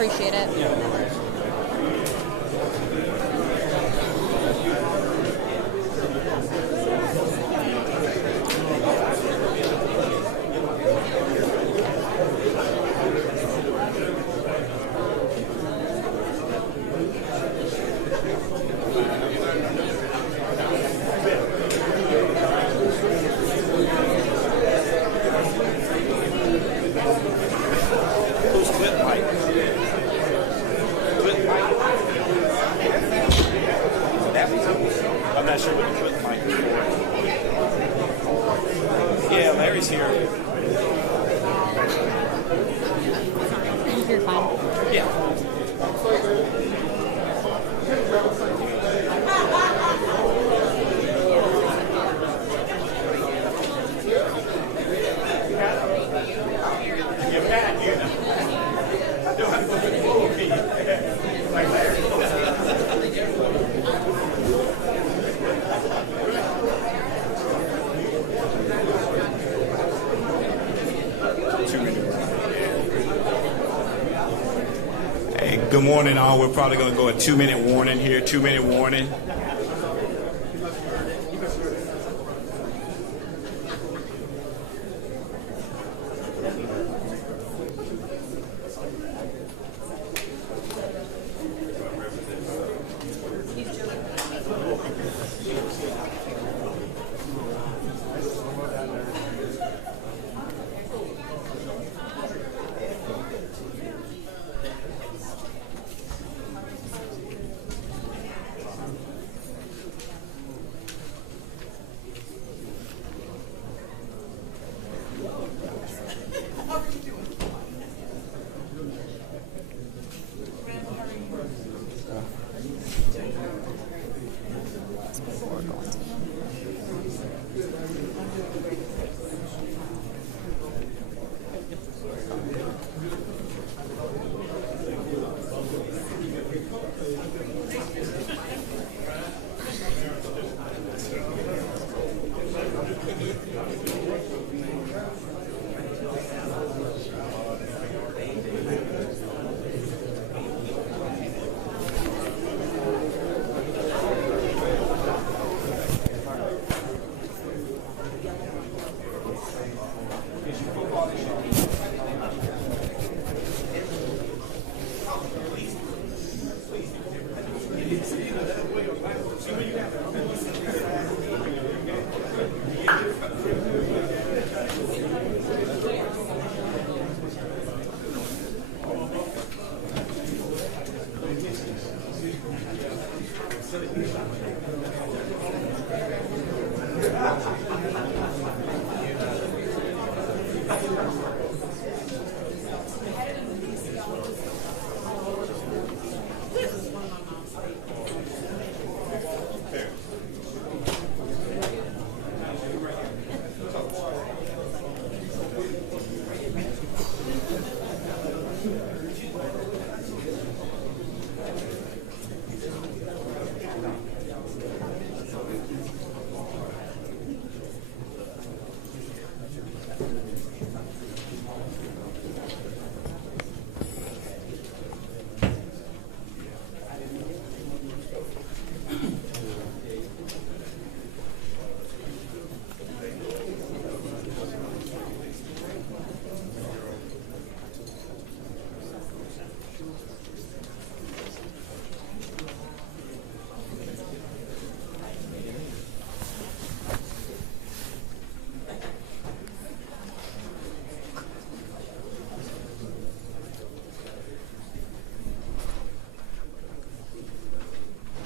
Appreciate it. I'm not sure what the clip mic is for. Yeah, Larry's here. You're fine. Yeah. Hey, good morning, all. We're probably going to go a 2-minute warning here. 2-minute warning.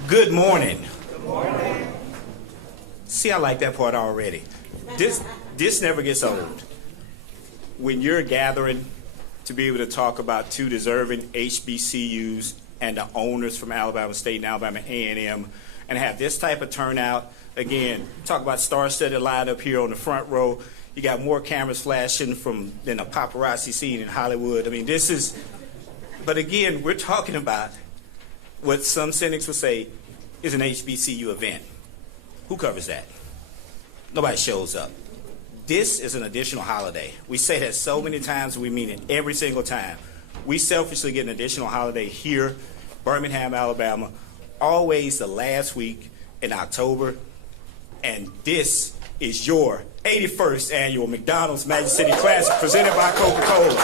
Good morning. Good morning. See, I like that part already. This never gets old. When you're gathering to be able to talk about two deserving HBCUs and the owners from Alabama State and Alabama A&M, and have this type of turnout. Again, talk about star-studded lineup here on the front row. You got more cameras flashing than a paparazzi scene in Hollywood. I mean, this is, but again, we're talking about what some cynics would say is an HBCU event. Who covers that? Nobody shows up. This is an additional holiday. We say that so many times, and we mean it every single time. We selfishly get an additional holiday here, Birmingham, Alabama, always the last week in October, and this is your 81st annual McDonald's Magic City Classic presented by Coca-Cola.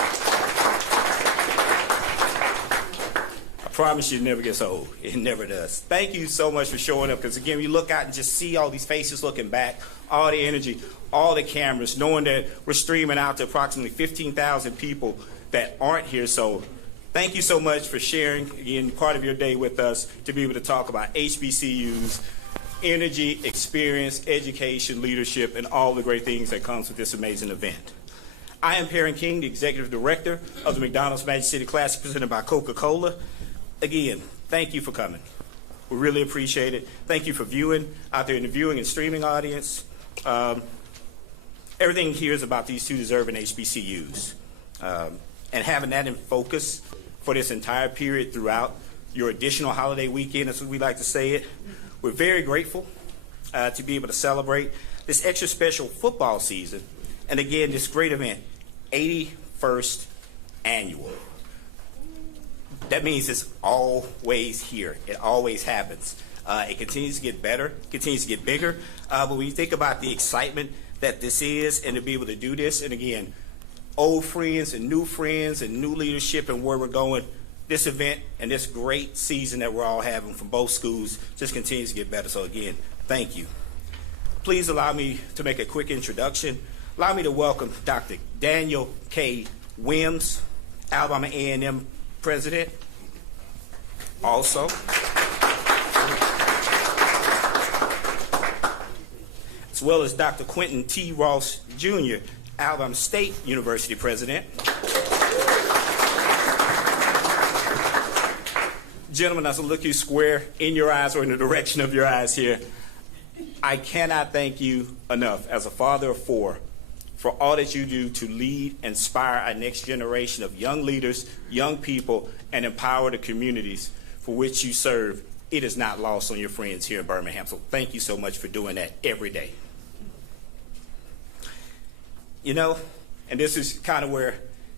I promise you it never gets old. It never does. Thank you so much for showing up, because again, you look out and just see all these faces looking back, all the energy, all the cameras, knowing that we're streaming out to approximately 15,000 people that aren't here. So thank you so much for sharing, again, part of your day with us to be able to talk about HBCUs, energy, experience, education, leadership, and all the great things that comes with this amazing event. I am Perrin King, the Executive Director of the McDonald's Magic City Classic presented by Coca-Cola. Again, thank you for coming. We really appreciate it. Thank you for viewing out there in the viewing and streaming audience. Everything here is about these two deserving HBCUs. And having that in focus for this entire period throughout your additional holiday weekend, as we like to say it. We're very grateful to be able to celebrate this extra special football season. And again, this great event, 81st annual. That means it's always here. It always happens. It continues to get better, continues to get bigger. But when you think about the excitement that this is, and to be able to do this, and again, old friends and new leadership and where we're going, this event and this great season that we're all having from both schools just continues to get better. So again, thank you. Please allow me to make a quick introduction. Allow me to welcome Dr. Daniel K. Wims, Alabama A&M President. Also, as well as Dr. Quentin T. Ross, Jr., Alabama State University President. Gentlemen, as I look you square in your eyes or in the direction of your eyes here, I cannot thank you enough as a father of four for all that you do to lead, inspire our next generation of young leaders, young people, and empower the communities for which you serve. It is not lost on your friends here in Birmingham. So thank you so much for doing that every day. You know, and this is kind of where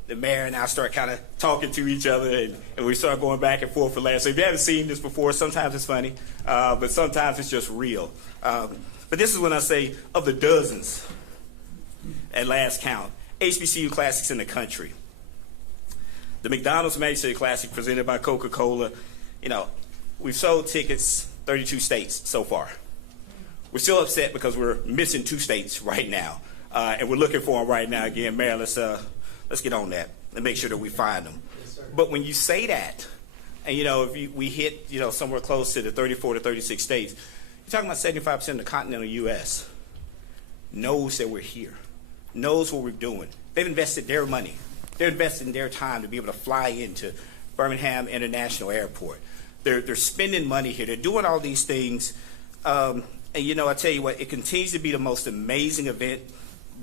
the mayor and I start kind of talking to each other, and we start going back and forth for laughs. So if you haven't seen this before, sometimes it's funny, but sometimes it's just real. But this is when I say, of the dozens, at last count, HBCU classics in the country, the McDonald's Magic City Classic presented by Coca-Cola, you know, we've sold tickets 32 states so far. We're still upset because we're missing 2 states right now, and we're looking for them right now. Again, Mayor, let's get on that and make sure that we find them. Yes, but when you say that, and you know, if we hit, you know, somewhere close to the 34 to 36 states, you're talking about 75% of the continental U.S. knows that we're here, knows what we're doing. They've invested their money. They're investing their time to be able to fly into Birmingham International Airport. They're spending money here. They're doing all these things. And, you know, I tell you what, it continues to be the most amazing event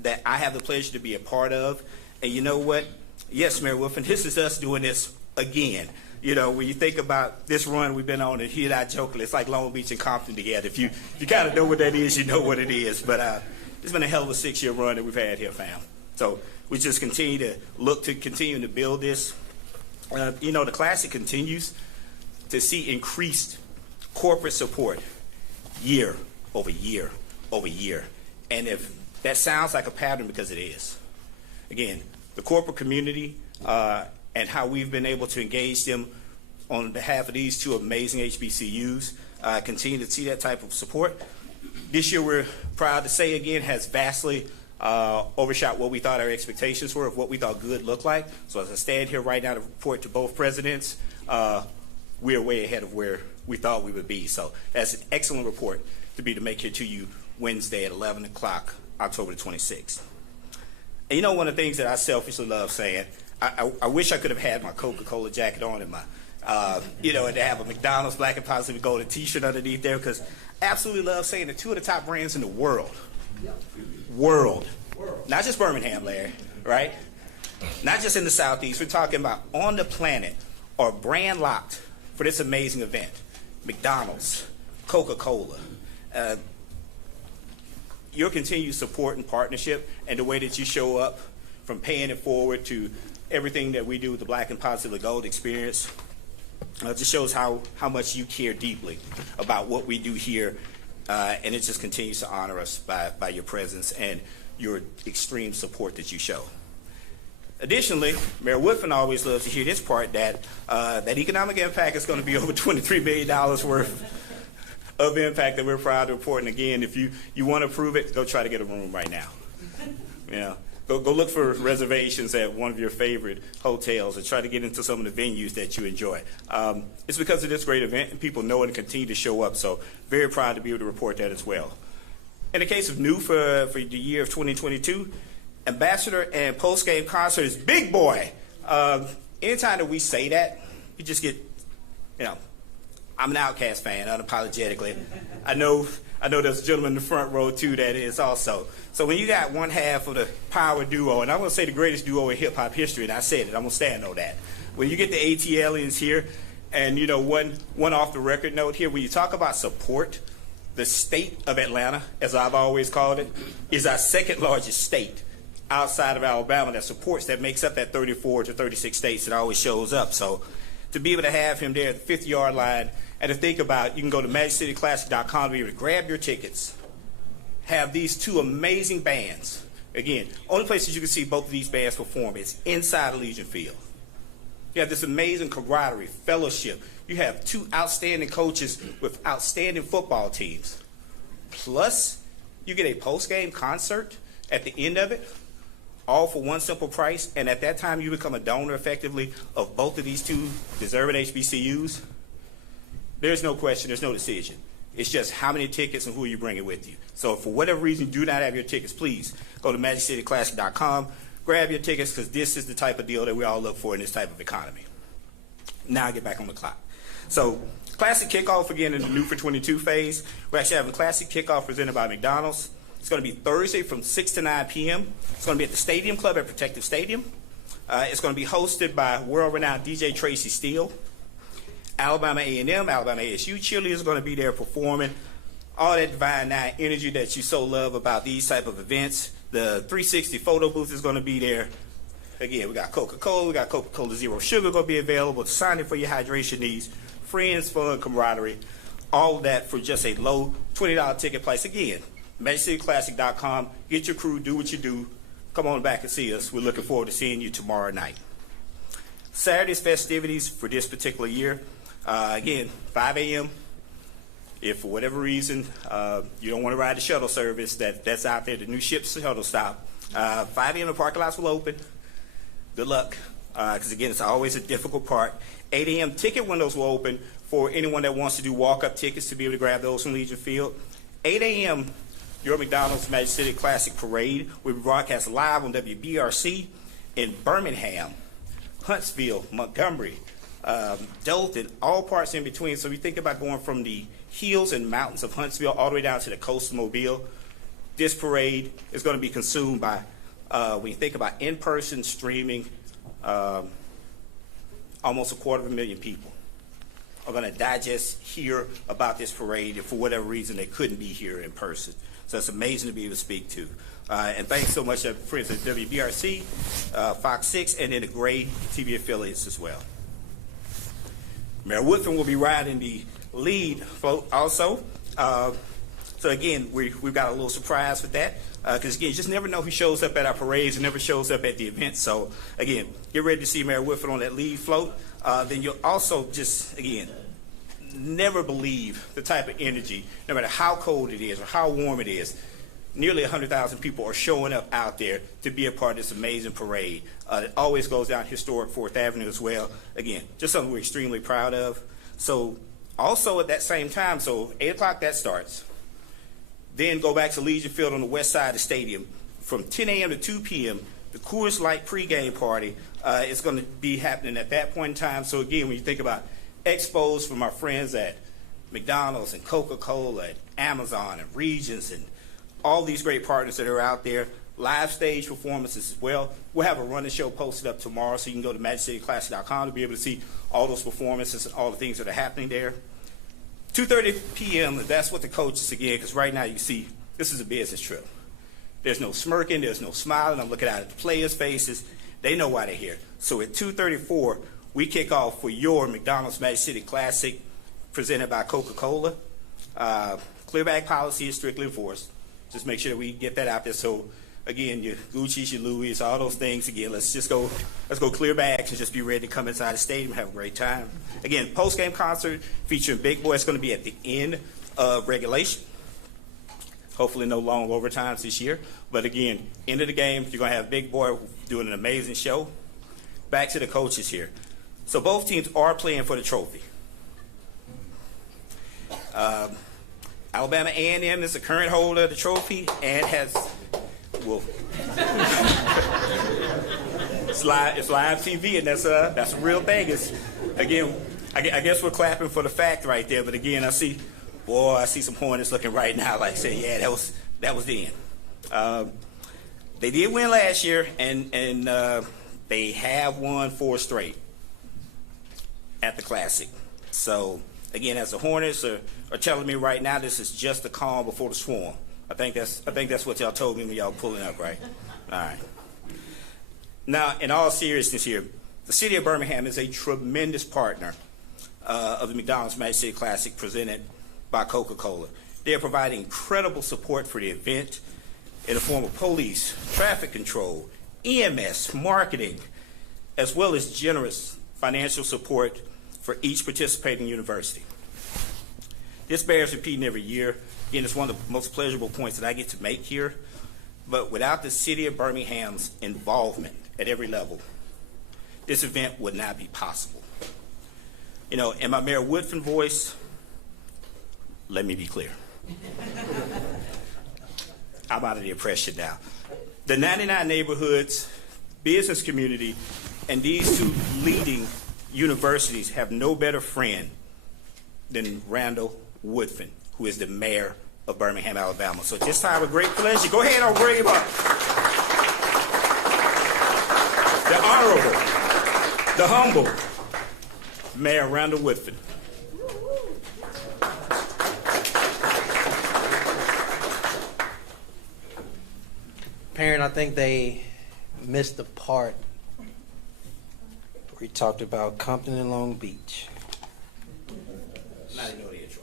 that I have the pleasure to be a part of. And you know what? Yes, Mayor Wolfen, this is us doing this again. You know, when you think about this run we've been on, and here I joke, it's like Long Beach and Compton together. If you kind of know what that is, you know what it is. But it's been a hell of a 6-year run that we've had here, fam. So we just continue to look to continue to build this. You know, the Classic continues to see increased corporate support year over year over year. And if that sounds like a pattern, because it is. Again, the corporate community and how we've been able to engage them on behalf of these 2 amazing HBCUs, continue to see that type of support. This year, we're proud to say again, has vastly overshot what we thought our expectations were of what we thought good looked like. So as I stand here right now to report to both presidents, we're way ahead of where we thought we would be. So that's an excellent report to be to make here to you Wednesday at 11 o'clock, October the 26th. And you know, one of the things that I selfishly love saying, I wish I could have had my Coca-Cola jacket on and You know, and they have a McDonald's Black and Positive Golden t-shirt underneath there, because I absolutely love saying that 2 of the top brands in the world, not just Birmingham, Larry, right? Not just in the Southeast, we're talking about on the planet, are brand locked for this amazing event. McDonald's, Coca-Cola, your continued support and partnership, and the way that you show up, from paying it forward to everything that we do with the Black and Positively Gold experience, just shows how much you care deeply about what we do here, and it just continues to honor us by your presence and your extreme support that you show. Additionally, Mayor Woodfin always loves to hear this part, that that economic impact is going to be over $23 million worth of impact that we're proud to report. And again, if you want to prove it, go try to get a room right now. You know, go look for reservations at one of your favorite hotels and try to get into some of the venues that you enjoy. It's because of this great event, and people know it and continue to show up. So very proud to be able to report that as well. In the case of new for the year of 2022, ambassador and post-game concert is Big Boy. Anytime that we say that, you just get, you know, I'm an Outkast fan, unapologetically. I know there's a gentleman in the front row too that is also. So when you got one half of the power duo, and I'm gonna say the greatest duo in hip hop history, and I said it, I'm gonna stand on that. When you get the ATLians here, and you know, one off the record note here, when you talk about support, the state of Atlanta, as I've always called it, is our second largest state outside of Alabama that supports, that makes up that 34 to 36 states that always shows up. So to be able to have him there at the 50-yard line, and to think about, you can go to MagicCityClassic.com to be able to grab your tickets, have these two amazing bands. Again, only places you can see both of these bands perform is inside Allegiant Field. You have this amazing camaraderie, fellowship. You have two outstanding coaches with outstanding football teams. Plus, you get a post-game concert at the end of it, all for one simple price, and at that time you become a donor effectively of both of these two deserving HBCUs. There's no question, there's no decision. It's just how many tickets and who you bringing with you. So for whatever reason you do not have your tickets, please go to MagicCityClassic.com, grab your tickets, because this is the type of deal that we all look for in this type of economy. Now I get back on the clock. So Classic Kickoff, again, in the new for 22 phase. We're actually having Classic Kickoff presented by McDonald's. It's going to be Thursday from 6 to 9 p.m. It's going to be at the Stadium Club at Protective Stadium. It's going to be hosted by world-renowned DJ Tracy Steele. Alabama A&M, Alabama ASU cheerleaders are going to be there performing. All that Divine Nine energy that you so love about these type of events. The 360 photo booth is going to be there. Again, we got Coca-Cola, we got Coca-Cola Zero Sugar going to be available to sign in for your hydration needs. Friends, fun, camaraderie. All of that for just a low $20 ticket price. Again, MagicCityClassic.com. Get your crew, do what you do. Come on back and see us. We're looking forward to seeing you tomorrow night. Saturday's festivities for this particular year. Again, 5 a.m. If for whatever reason you don't want to ride the shuttle service that's out there, the new ship shuttle stop, 5 a.m. the parking lots will open. Good luck, because again, it's always a difficult part. 8 a.m. ticket windows will open for anyone that wants to do walk-up tickets to be able to grab those from Legion Field. 8 a.m. your McDonald's Magic City Classic Parade will be broadcast live on WBRC in Birmingham, Huntsville, Montgomery, Thornton, all parts in between. So we think about going from the hills and mountains of Huntsville all the way down to the coast of Mobile. This parade is going to be consumed by, when you think about in-person streaming, almost 250,000 people are going to digest, hear about this parade, and for whatever reason they couldn't be here in person. So it's amazing to be able to speak to. And thanks so much to friends at WBRC, Fox 6, and then the Gray TV affiliates as well. Mayor Woodfin will be riding the lead float also. So again, we've got a little surprise with that. Because again, you just never know who shows up at our parades and never shows up at the event. So again, get ready to see Mayor Woodfin on that lead float. Then you'll also just, again, never believe the type of energy, no matter how cold it is or how warm it is. Nearly 100,000 people are showing up out there to be a part of this amazing parade. It always goes down historic 4th Avenue as well. Again, just something we're extremely proud of. So also at that same time, so 8 o'clock that starts. Then go back to Legion Field on the west side of the stadium. From 10 a.m. to 2 p.m., The Coors Light pregame party is going to be happening at that point in time. So again, when you think about expos from our friends at McDonald's and Coca-Cola and Amazon and Regions and all these great partners that are out there, live stage performances as well. We'll have a running show posted up tomorrow, so you can go to MagicCityClassic.com to be able to see all those performances and all the things that are happening there. 2:30 p.m., that's what the coaches, again, because right now you see this is a business trip. There's no smirking, there's no smiling. I'm looking out at the players' faces. They know why they're here. So at 2:34, we kick off for your McDonald's Magic City Classic presented by Coca-Cola. Clear bag policy is strictly enforced. Just make sure that we get that out there. So again, your Gucci's, your Louis, all those things. Again, let's go clear bags and just be ready to come inside the stadium and have a great time. Again, post-game concert featuring Big Boy. It's going to be at the end of regulation. Hopefully no long overtimes this year. But again, end of the game, you're going to have Big Boy doing an amazing show. Back to the coaches here. So both teams are playing for the trophy. Alabama A&M is the current holder of the trophy and has, well, it's live TV, and that's a real thing. Again, I guess we're clapping for the fact right there. But again, I see some Hornets looking right now like saying, yeah, that was the end. They did win last year, and they have won 4 straight at the Classic. So again, as the Hornets are telling me right now, this is just the calm before the storm. I think that's what y'all told me when y'all pulling up, right? All right. Now, in all seriousness here, the city of Birmingham is a tremendous partner of the McDonald's Magic City Classic presented by Coca-Cola. They are providing incredible support for the event in the form of police, traffic control, EMS, marketing, as well as generous financial support for each participating university. This bears repeating every year. Again, it's one of the most pleasurable points that I get to make here. But without the city of Birmingham's involvement at every level, this event would not be possible. You know, in my Mayor Woodfin voice, let me be clear. I'm out of the oppression now. The 99 neighborhoods, business community, and these 2 leading universities have no better friend than Randall Woodfin, who is the mayor of Birmingham, Alabama. So at this time, a great pleasure. Go ahead, I'll bring him up. The honorable, the humble Mayor Randall Woodfin. Parent, I think they missed the part where he talked about Compton and Long Beach. I didn't know the intro.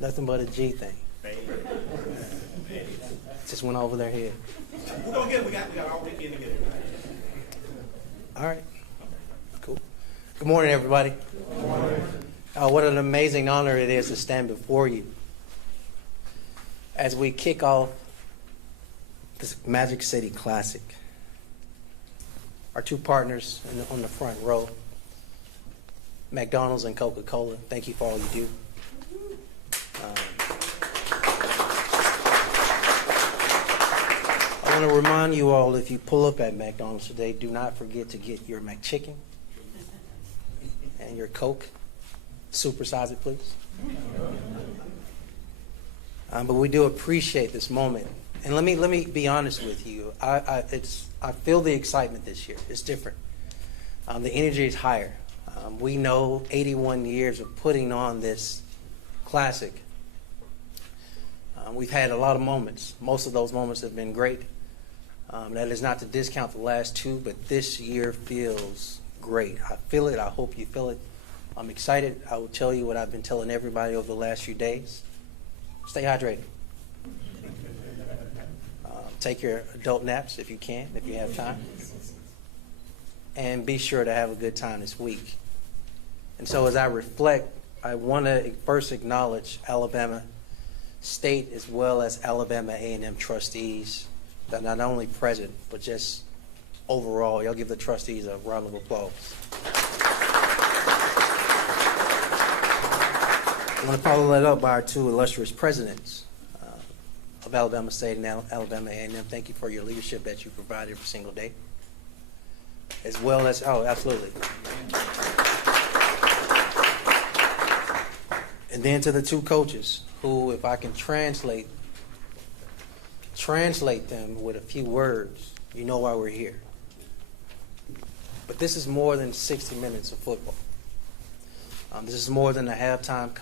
Nothing but a G thing. Just went over their head. We're going to get it. We got all weekend to get it. All right. Cool. Good morning, everybody. Good morning. What an amazing honor it is to stand before you as we kick off this Magic City Classic. Our 2 partners on the front row, McDonald's and Coca-Cola, thank you for all you do. I want to remind you all, if you pull up at McDonald's today, do not forget to get your McChicken and your Coke. Supersize it, please. But we do appreciate this moment. And let me be honest with you. I feel the excitement this year. It's different. The energy is higher. We know 81 years of putting on this classic. We've had a lot of moments. Most of those moments have been great. That is not to discount the last 2, but this year feels great. I feel it. I hope you feel it. I'm excited. I will tell you what I've been telling everybody over the last few days. Stay hydrated. Take your adult naps if you can, if you have time. And be sure to have a good time this week. And so as I reflect, I want to first acknowledge Alabama State as well as Alabama A&M trustees that not only present, but just overall. Y'all give the trustees a round of applause. I want to follow that up by our 2 illustrious presidents. of Alabama State and Alabama A&M. Thank you for your leadership that you provide every single day. As well as, oh, absolutely. And then to the two coaches who, if I can translate them with a few words, you know why we're here. But this is more than 60 minutes of football. This is more than a halftime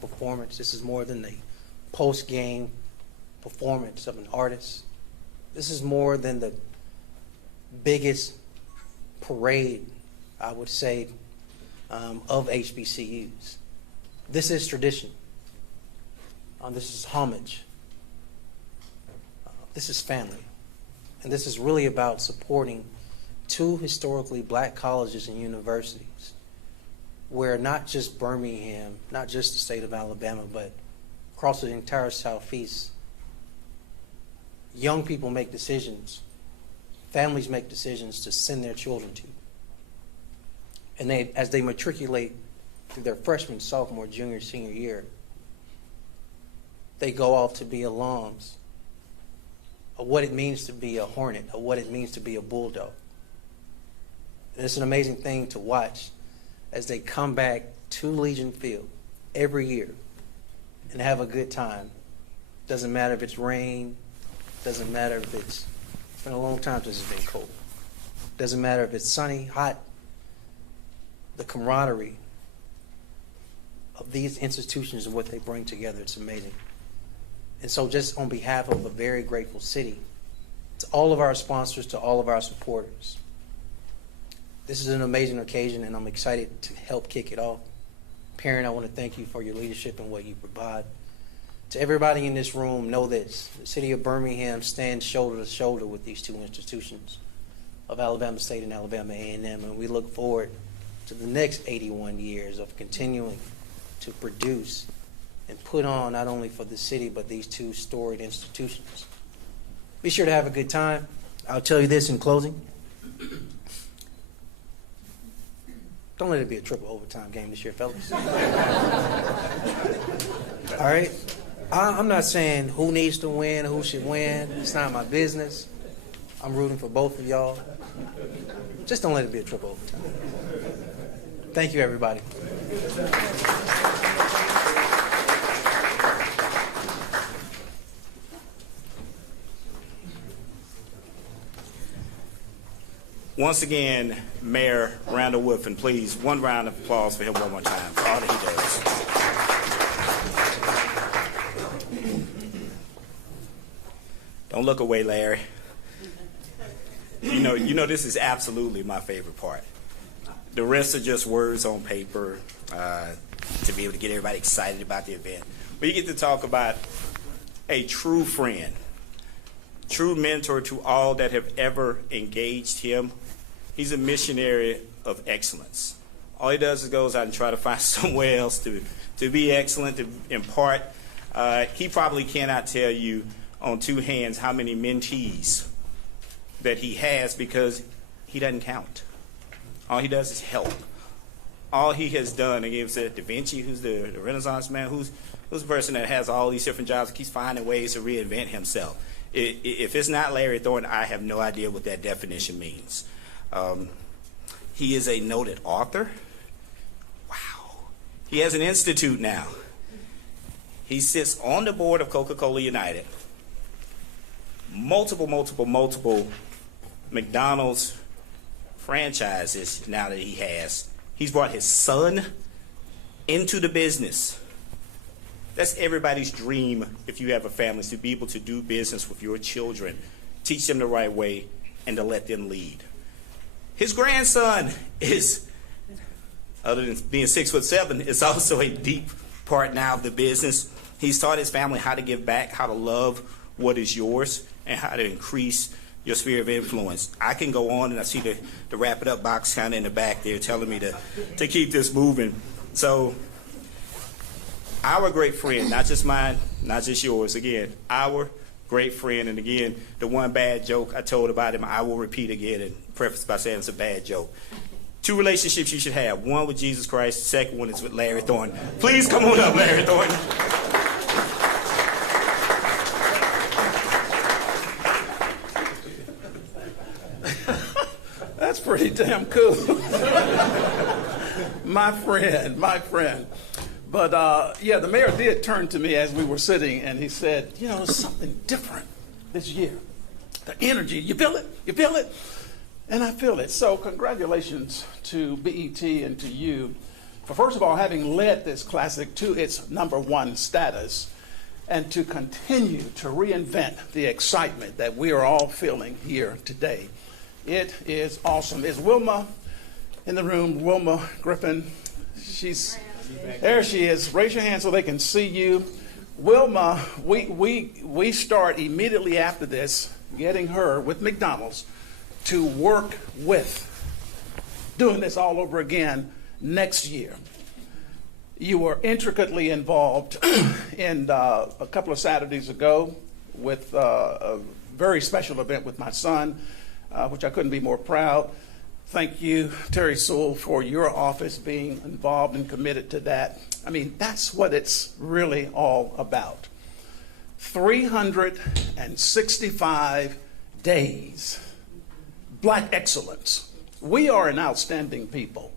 performance. This is more than the post-game performance of an artist. This is more than the biggest parade, I would say, of HBCUs. This is tradition. This is homage. This is family. And this is really about supporting two historically black colleges and universities where not just Birmingham, not just the state of Alabama, but across the entire Southeast, young people make decisions, families make decisions to send their children to. And as they matriculate through their freshman, sophomore, junior, senior year, they go off to be alums of what it means to be a Hornet, of what it means to be a Bulldog. And it's an amazing thing to watch as they come back to Legion Field every year and have a good time. Doesn't matter if it's rain, doesn't matter if it's been a long time since it's been cold. Doesn't matter if it's sunny, hot. The camaraderie of these institutions and what they bring together, it's amazing. And so just on behalf of a very grateful city, to all of our sponsors, to all of our supporters, this is an amazing occasion, and I'm excited to help kick it off. Parent, I want to thank you for your leadership and what you provide. To everybody in this room, know this. The city of Birmingham stands shoulder to shoulder with these two institutions of Alabama State and Alabama A&M, and we look forward to the next 81 years of continuing to produce and put on not only for the city, but these two storied institutions. Be sure to have a good time. I'll tell you this in closing. Don't let it be a triple overtime game this year, fellas. All right? I'm not saying who needs to win, who should win. It's not my business. I'm rooting for both of y'all. Just don't let it be a triple overtime. Thank you, everybody. Once again, Mayor Randall Woodfin, please, one round of applause for him one more time for all that he does. Don't look away, Larry. You know this is absolutely my favorite part. The rest are just words on paper to be able to get everybody excited about the event. But you get to talk about a true friend, true mentor to all that have ever engaged him. He's a missionary of excellence. All he does is goes out and try to find somewhere else to be excellent, to impart. He probably cannot tell you on two hands how many mentees that he has because he doesn't count. All he does is help. All he has done, again, said Da Vinci, who's the Renaissance man, who's the person that has all these different jobs, keeps finding ways to reinvent himself. If it's not Larry Thornton, I have no idea what that definition means. He is a noted author. Wow. He has an institute now. He sits on the board of Coca-Cola United. Multiple McDonald's franchises now that he has. He's brought his son into the business. That's everybody's dream if you have a family, to be able to do business with your children, teach them the right way, and to let them lead. His grandson is, other than being 6'7", is also a deep part now of the business. He's taught his family how to give back, how to love what is yours, and how to increase your sphere of influence. I can go on, and I see the wrap it up box kind of in the back there telling me to keep this moving. So our great friend, not just mine, not just yours, again, our great friend, and again, the one bad joke I told about him, I will repeat again and preface by saying it's a bad joke. Two relationships you should have. One with Jesus Christ, the second one is with Larry Thornton. Please come on up, Larry Thornton. pretty damn cool. My friend. But yeah, the mayor did turn to me as we were sitting, and he said, you know, there's something different this year. The energy, you feel it? You feel it? And I feel it. So congratulations to BET and to you for, first of all, having led this classic to its #1 status, and to continue to reinvent the excitement that we are all feeling here today. It is awesome. Is Wilma in the room? Wilma Griffin. There she is. Raise your hand so they can see you. Wilma, we start immediately after this getting her with McDonald's to work with doing this all over again next year. You were intricately involved in a couple of Saturdays ago with a very special event with my son, which I couldn't be more proud. Thank you, Terry Sewell, for your office being involved and committed to that. I mean, that's what it's really all about. 365 days. Black excellence. We are an outstanding people.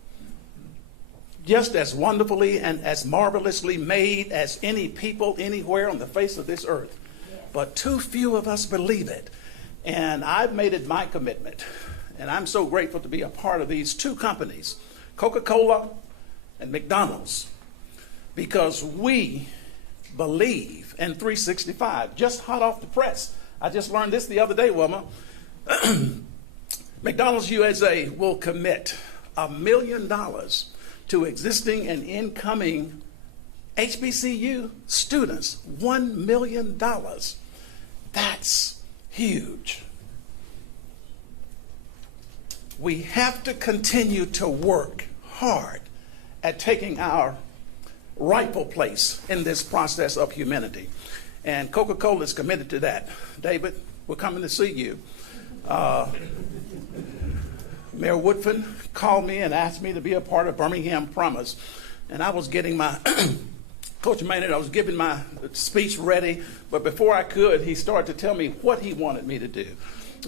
Just as wonderfully and as marvelously made as any people anywhere on the face of this earth. But too few of us believe it. And I've made it my commitment. And I'm so grateful to be a part of these two companies, Coca-Cola and McDonald's, because we believe in 365. Just hot off the press. I just learned this the other day, Wilma. McDonald's USA will commit $1 million to existing and incoming HBCU students. $1 million. That's huge. We have to continue to work hard at taking our rightful place in this process of humanity. And Coca-Cola is committed to that. David, we're coming to see you. Mayor Woodfin called me and asked me to be a part of Birmingham Promise. And I was getting my, Coach Maynor, I was getting my speech ready, but before I could, he started to tell me what he wanted me to do.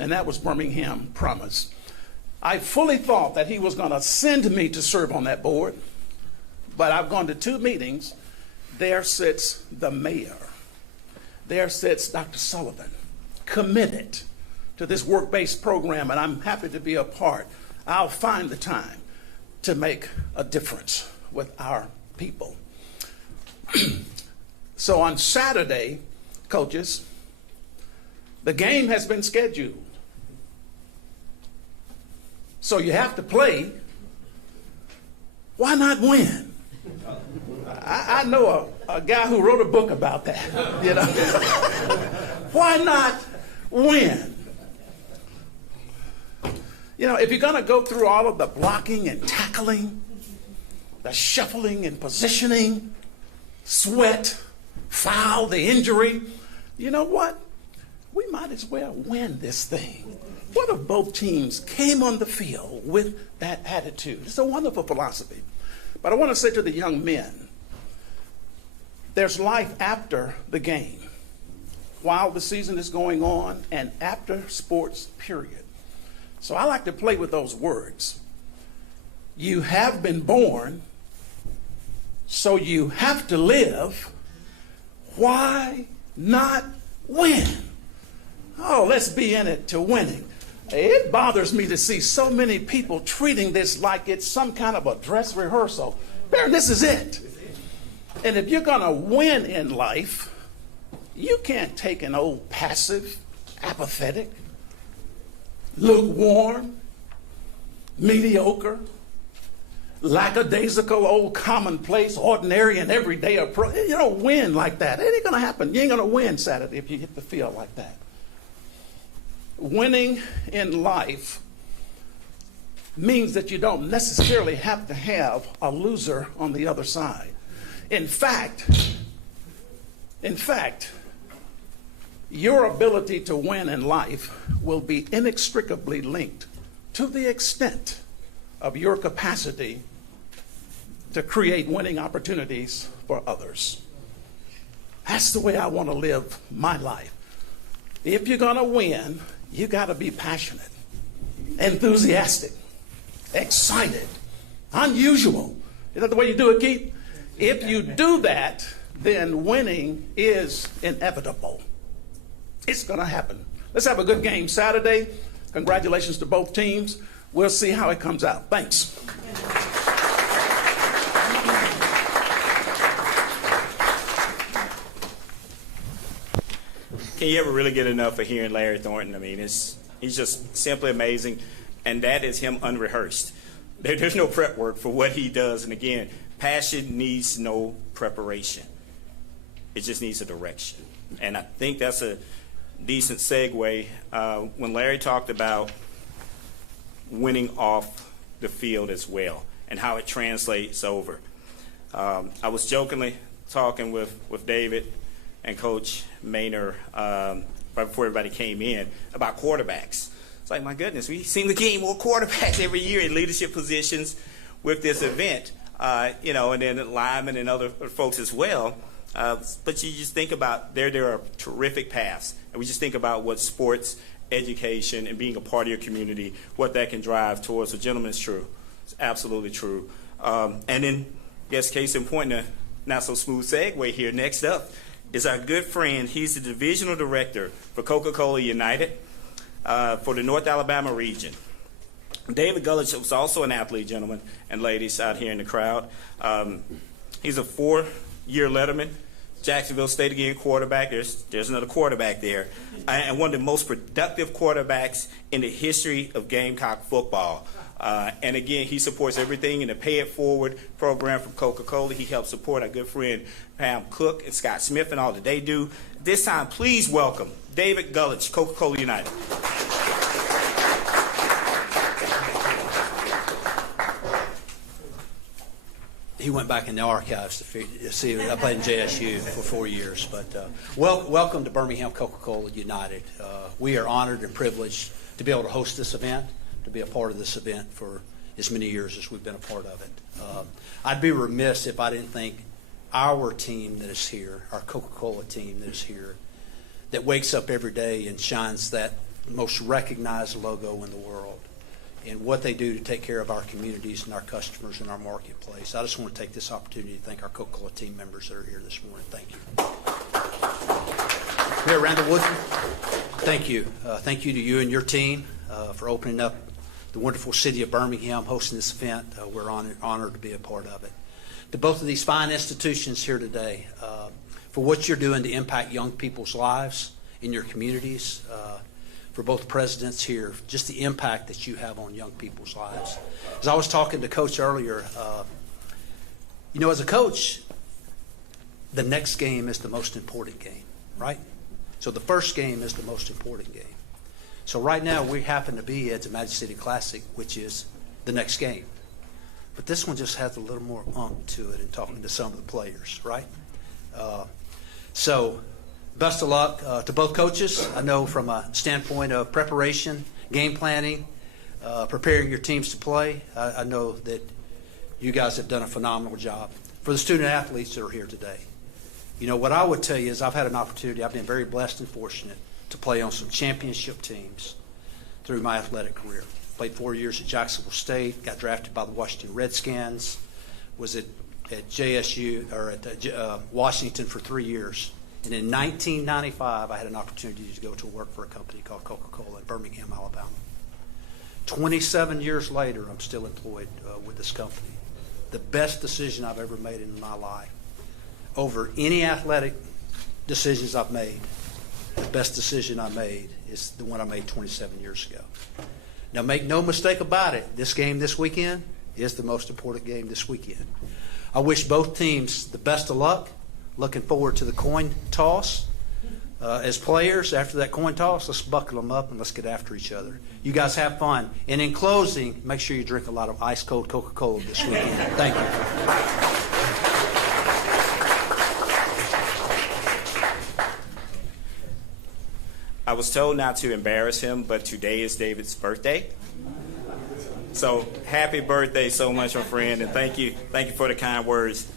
And that was Birmingham Promise. I fully thought that he was going to send me to serve on that board, but I've gone to 2 meetings. There sits the mayor. There sits Dr. Sullivan, committed to this work-based program, and I'm happy to be a part. I'll find the time to make a difference with our people. So on Saturday, coaches, the game has been scheduled. So you have to play. Why not win? I know a guy who wrote a book about that, you know. Why not win? You know, if you're going to go through all of the blocking and tackling, the shuffling and positioning, sweat, foul, the injury, you know what? We might as well win this thing. What if both teams came on the field with that attitude? It's a wonderful philosophy. But I want to say to the young men, there's life after the game, while the season is going on, and after sports, period. So I like to play with those words. You have been born, so you have to live. Why not win? Oh, let's be in it to winning. It bothers me to see so many people treating this like it's some kind of a dress rehearsal. Baron, this is it. And if you're going to win in life, you can't take an old passive, apathetic, lukewarm, mediocre, lackadaisical, old commonplace, ordinary and everyday approach. You don't win like that. It ain't going to happen. You ain't going to win Saturday if you hit the field like that. Winning in life means that you don't necessarily have to have a loser on the other side. In fact, your ability to win in life will be inextricably linked to the extent of your capacity to create winning opportunities for others. That's the way I want to live my life. If you're going to win, you got to be passionate, enthusiastic, excited, unusual. Is that the way you do it, Keith? If you do that, then winning is inevitable. It's going to happen. Let's have a good game Saturday. Congratulations to both teams. We'll see how it comes out. Thanks. Can you ever really get enough of hearing Larry Thornton? I mean, he's just simply amazing, and that is him unrehearsed. There's no prep work for what he does, and again, passion needs no preparation. It just needs a direction, and I think that's a decent segue. When Larry talked about winning off the field as well and how it translates over, I was jokingly talking with David and Coach Maynor right before everybody came in about quarterbacks. It's like, my goodness, we seem to gain more quarterbacks every year in leadership positions with this event, and then linemen and other folks as well. But you just think about there are terrific paths, and we just think about what sports, education, and being a part of your community, what that can drive towards. So, gentlemen, it's true. It's absolutely true. And then, yes, case in point, a not so smooth segue here. Next up is our good friend. He's the divisional director for Coca-Cola United for the North Alabama region. David Gullich was also an athlete, gentlemen and ladies out here in the crowd. He's a 4-year letterman, Jacksonville State again quarterback. There's another quarterback there. And one of the most productive quarterbacks in the history of Gamecock football. And again, he supports everything in the Pay It Forward program from Coca-Cola. He helps support our good friend Pam Cook and Scott Smith and all that they do. This time, please welcome David Gullich, Coca-Cola United. He went back in the archives to see. I played in JSU for 4 years. But welcome to Birmingham Coca-Cola United. We are honored and privileged to be able to host this event, to be a part of this event for as many years as we've been a part of it. I'd be remiss if I didn't thank our team that is here, our Coca-Cola team that is here, that wakes up every day and shines that most recognized logo in the world, and what they do to take care of our communities and our customers in our marketplace. I just want to take this opportunity to thank our Coca-Cola team members that are here this morning. Thank you. Mayor Randall Woodford, thank you. Thank you to you and your team for opening up the wonderful city of Birmingham, hosting this event. We're honored to be a part of it. To both of these fine institutions here today, for what you're doing to impact young people's lives in your communities, for both presidents here, just the impact that you have on young people's lives. As I was talking to Coach earlier, as a coach, the next game is the most important game, right? So the first game is the most important game. So right now we happen to be at the Magic City Classic, which is the next game. But this one just has a little more oomph to it in talking to some of the players, right? So best of luck to both coaches. I know from a standpoint of preparation, game planning, preparing your teams to play, I know that you guys have done a phenomenal job. For the student athletes that are here today, what I would tell you is I've had an opportunity, I've been very blessed and fortunate to play on some championship teams through my athletic career. Played 4 years at Jacksonville State, got drafted by the Washington Redskins, was at JSU, or at Washington for 3 years. And in 1995, I had an opportunity to go to work for a company called Coca-Cola in Birmingham, Alabama. 27 years later, I'm still employed with this company. The best decision I've ever made in my life. Over any athletic decisions I've made, the best decision I made is the one I made 27 years ago. Now, make no mistake about it, this game this weekend is the most important game this weekend. I wish both teams the best of luck. Looking forward to the coin toss. As players, after that coin toss, let's buckle them up and let's get after each other. You guys have fun. And in closing, make sure you drink a lot of ice-cold Coca-Cola this weekend. Thank you. I was told not to embarrass him, but today is David's birthday. So happy birthday so much, my friend, and thank you for the kind words.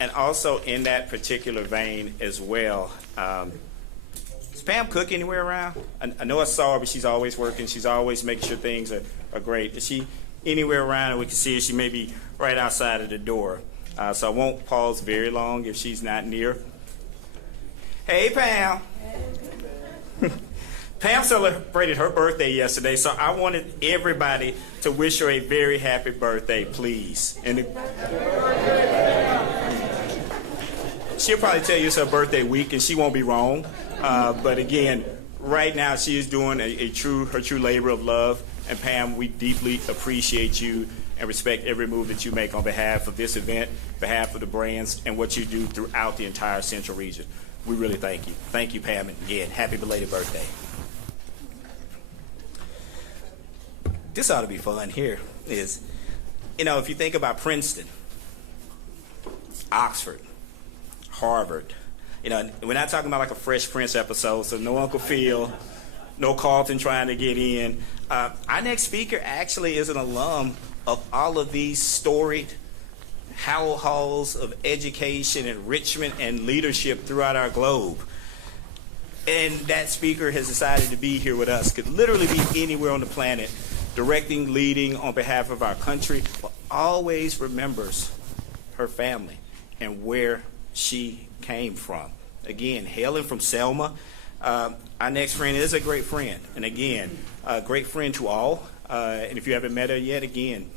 And also in that particular vein as well, is Pam Cook anywhere around? I know I saw her, but she's always working. She's always making sure things are great. Is she anywhere around and we can see her. She may be right outside of the door. So I won't pause very long if she's not near. Hey, Pam. Pam celebrated her birthday yesterday, so I wanted everybody to wish her a very happy birthday, please. And she'll probably tell you it's her birthday week, and she won't be wrong. But again, right now she is doing her true labor of love. And Pam, we deeply appreciate you and respect every move that you make on behalf of this event, behalf of the brands, and what you do throughout the entire Central region. We really thank you. Thank you, Pam, and again, happy belated birthday. This ought to be fun here is, if you think about Princeton, Oxford, Harvard, we're not talking about like a Fresh Prince episode, so no Uncle Phil, no Carlton trying to get in. Our next speaker actually is an alum of all of these storied Howell halls of education, enrichment, and leadership throughout our globe. And that speaker has decided to be here with us. Could literally be anywhere on the planet, directing, leading on behalf of our country, but always remembers her family and where she came from. Again, hailing from Selma. Our next friend is a great friend, and again, a great friend to all. And if you haven't met her yet, again,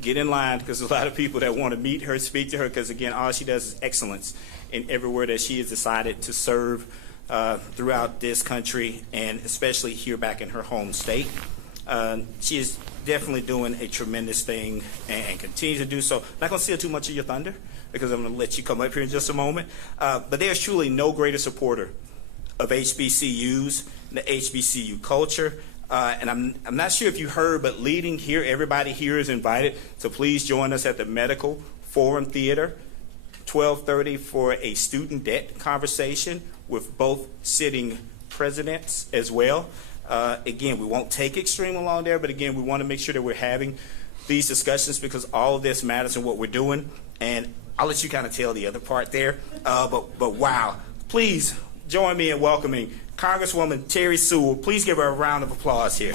get in line, because there's a lot of people that want to meet her, speak to her, because again, all she does is excellence in everywhere that she has decided to serve throughout this country, and especially here back in her home state. She is definitely doing a tremendous thing and continues to do so. Not going to steal too much of your thunder, because I'm going to let you come up here in just a moment. But there's truly no greater supporter of HBCUs, the HBCU culture. And I'm not sure if you heard, but leading here, everybody here is invited. So please join us at the Medical Forum Theater, 12:30 for a student debt conversation with both sitting presidents as well. Again, we won't take extremely long there, but again, we want to make sure that we're having these discussions because all of this matters in what we're doing. And I'll let you kind of tell the other part there. But wow, please join me in welcoming Congresswoman Terry Sewell. Please give her a round of applause here.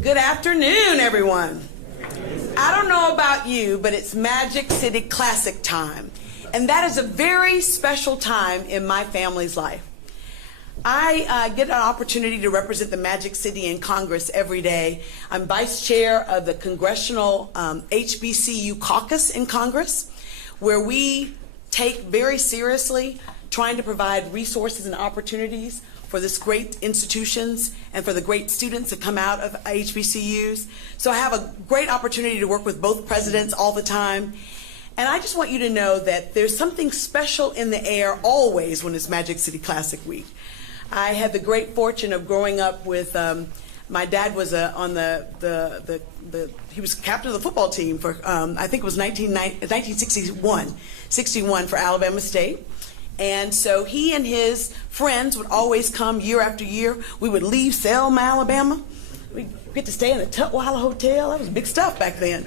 Good afternoon, everyone. I don't know about you, but it's Magic City Classic time. And that is a very special time in my family's life. I get an opportunity to represent the Magic City in Congress every day. I'm vice chair of the Congressional HBCU caucus in Congress, where we take very seriously trying to provide resources and opportunities for this great institutions and for the great students that come out of HBCUs. So I have a great opportunity to work with both presidents all the time. And I just want you to know that there's something special in the air always when it's Magic City Classic Week. I had the great fortune of growing up with, my dad was on he was captain of the football team for, I think it was 1961 for Alabama State. And so he and his friends would always come year after year. We would leave Selma, Alabama. We'd get to stay in the Tutwiler Hotel. That was big stuff back then.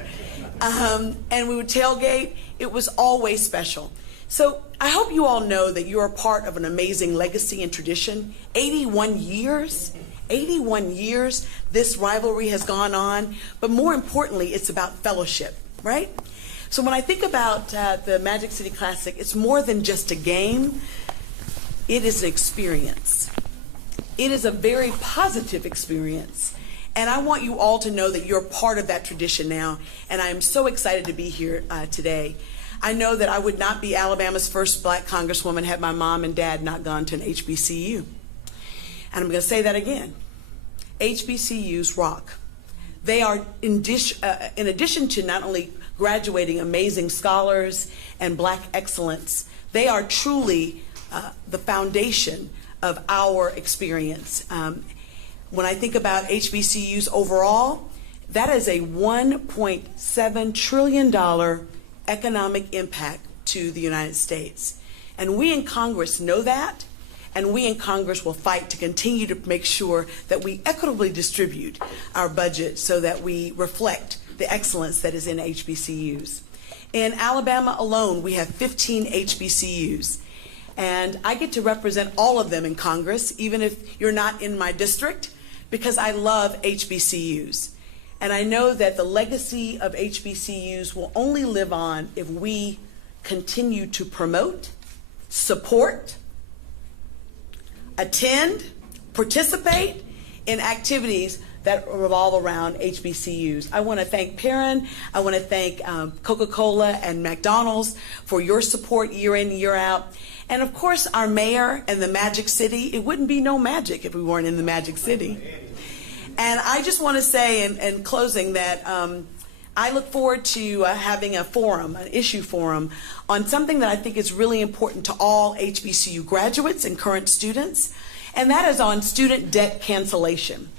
And we would tailgate. It was always special. So I hope you all know that you're a part of an amazing legacy and tradition. 81 years this rivalry has gone on. But more importantly, it's about fellowship, right? So when I think about the Magic City Classic, it's more than just a game. It is an experience. It is a very positive experience. And I want you all to know that you're part of that tradition now. And I am so excited to be here today. I know that I would not be Alabama's first black congresswoman had my mom and dad not gone to an HBCU. And I'm going to say that again. HBCUs rock. They are, in addition to not only graduating amazing scholars and black excellence, they are truly the foundation of our experience. When I think about HBCUs overall, that is a $1.7 trillion economic impact to the United States. And we in Congress know that, and we in Congress will fight to continue to make sure that we equitably distribute our budget so that we reflect the excellence that is in HBCUs. In Alabama alone, we have 15 HBCUs. And I get to represent all of them in Congress, even if you're not in my district, because I love HBCUs. And I know that the legacy of HBCUs will only live on if we continue to promote, support, attend, participate in activities that revolve around HBCUs. I want to thank Perrin. I want to thank Coca-Cola and McDonald's for your support year in, year out. And of course, our mayor and the Magic City. It wouldn't be no magic if we weren't in the Magic City. And I just want to say in closing that I look forward to having a forum, an issue forum, on something that I think is really important to all HBCU graduates and current students, and that is on student debt cancellation.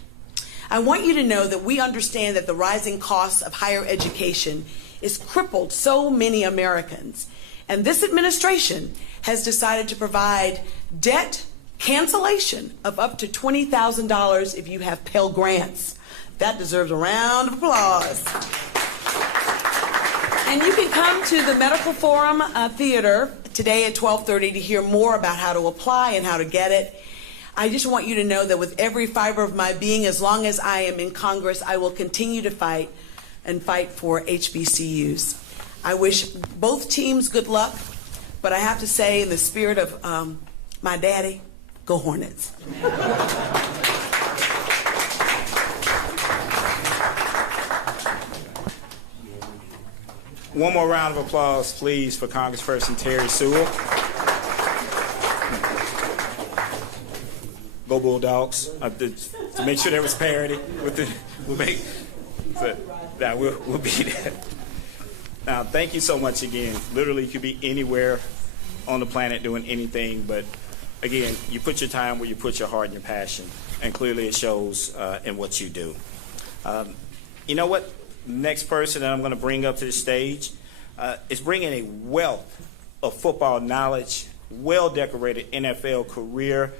I want you to know that we understand that the rising costs of higher education is crippled so many Americans. And this administration has decided to provide debt cancellation of up to $20,000 if you have Pell Grants. That deserves a round of applause. And you can come to the Medical Forum Theater today at 12:30 to hear more about how to apply and how to get it. I just want you to know that with every fiber of my being, as long as I am in Congress, I will continue to fight for HBCUs. I wish both teams good luck, but I have to say, in the spirit of my daddy, go Hornets. One more round of applause, please, for Congressperson Terry Sewell. Go Bulldogs. To make sure there was parity with the, we'll be there. Now, thank you so much again. Literally, you could be anywhere on the planet doing anything, but again, you put your time where you put your heart and your passion, and clearly it shows in what you do. You know what? Next person that I'm going to bring up to the stage is bringing a wealth of football knowledge, well-decorated NFL career.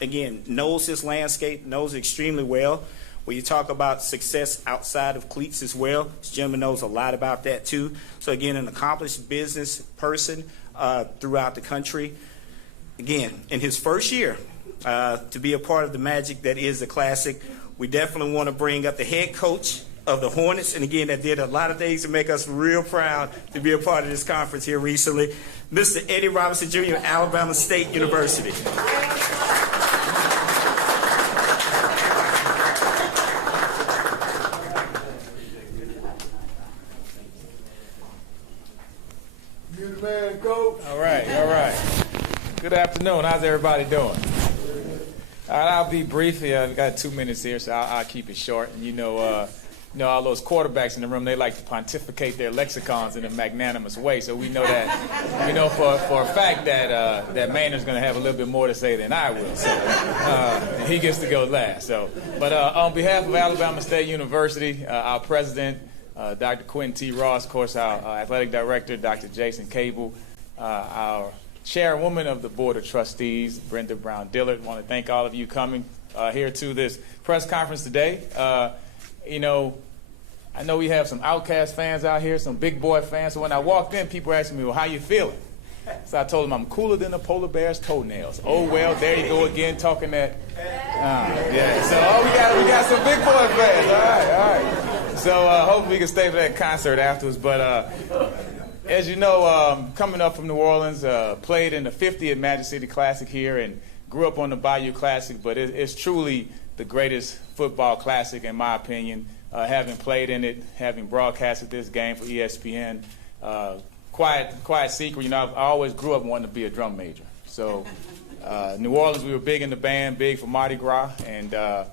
Again, knows his landscape, knows it extremely well. When you talk about success outside of cleats as well, this gentleman knows a lot about that too. So again, an accomplished business person throughout the country. Again, in his first year to be a part of the magic that is the Classic, we definitely want to bring up the head coach of the Hornets, and again, that did a lot of things to make us real proud to be a part of this conference here recently, Mr. Eddie Robinson Jr. of Alabama State University. You the man, Coach. All right, all right. Good afternoon. How's everybody doing? All right, I'll be brief here. I've got 2 minutes here, so I'll keep it short. And you know, all those quarterbacks in the room, they like to pontificate their lexicons in a magnanimous way. So we know that, we know for a fact that that Maynor's going to have a little bit more to say than I will. So he gets to go last. So, but on behalf of Alabama State University, our president, Dr. Quentin T. Ross, of course, our athletic director, Dr. Jason Cable, our chairwoman of the Board of Trustees, Brenda Brown Dillard. Want to thank all of you coming here to this press conference today. You know, I know we have some Outcast fans out here, some big boy fans. So when I walked in, people were asking me, well, how you feeling? So I told them I'm cooler than a polar bear's toenails. Oh, well, there you go again, talking that. Yeah. So we got some big boy fans. All right. So hopefully we can stay for that concert afterwards. But as you know, coming up from New Orleans, played in the 50th Magic City Classic here and grew up on the Bayou Classic. But it's truly the greatest football classic, in my opinion, having played in it, having broadcasted this game for ESPN. Quiet secret, you know, I always grew up wanting to be a drum major. So New Orleans, we were big in the band, big for Mardi Gras, and I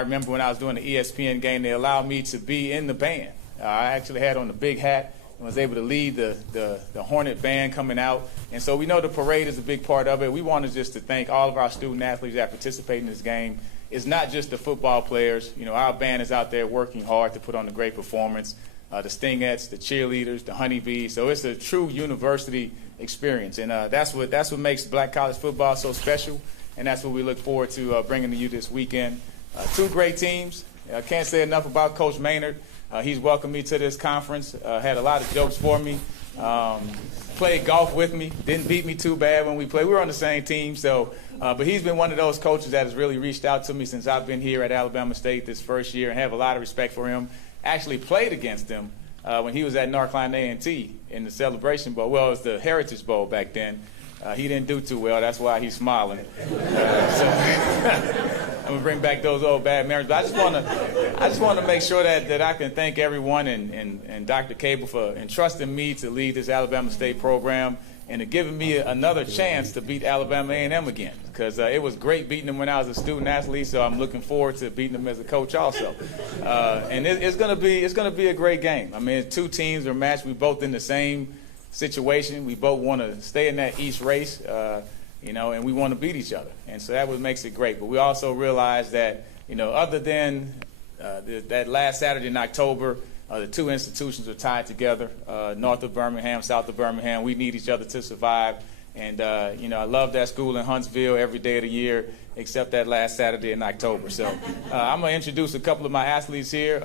remember when I was doing the ESPN game, they allowed me to be in the band. I actually had on the big hat and was able to lead the Hornet band coming out. And so we know the parade is a big part of it. We wanted just to thank all of our student athletes that participate in this game. It's not just the football players. You know, our band is out there working hard to put on a great performance. The Stingettes, the cheerleaders, the honeybees. So it's a true university experience, and that's what makes Black college football so special, and that's what we look forward to bringing to you this weekend. Two great teams. I can't say enough about Coach Maynor. He's welcomed me to this conference, had a lot of jokes for me. played golf with me, didn't beat me too bad when we played. We were on the same team, so. But he's been one of those coaches that has really reached out to me since I've been here at Alabama State this first year, and have a lot of respect for him. Actually played against him when he was at Northline A&T in the Celebration Bowl. Well, it was the Heritage Bowl back then. He didn't do too well. That's why he's smiling. So I'm gonna bring back those old bad memories. But I just want to make sure that I can thank everyone and Dr. Cable for entrusting me to lead this Alabama State program and to giving me another chance to beat Alabama A&M again. Because it was great beating them when I was a student athlete, so I'm looking forward to beating them as a coach also. And it's gonna be a great game. I mean, two teams are matched. We both in the same situation. We both want to stay in that East race, and we want to beat each other. And so that what makes it great. But we also realize that, other than that last Saturday in October, the two institutions are tied together, north of Birmingham, south of Birmingham. We need each other to survive. And, I love that school in Huntsville every day of the year, except that last Saturday in October. So I'm going to introduce a couple of my athletes here.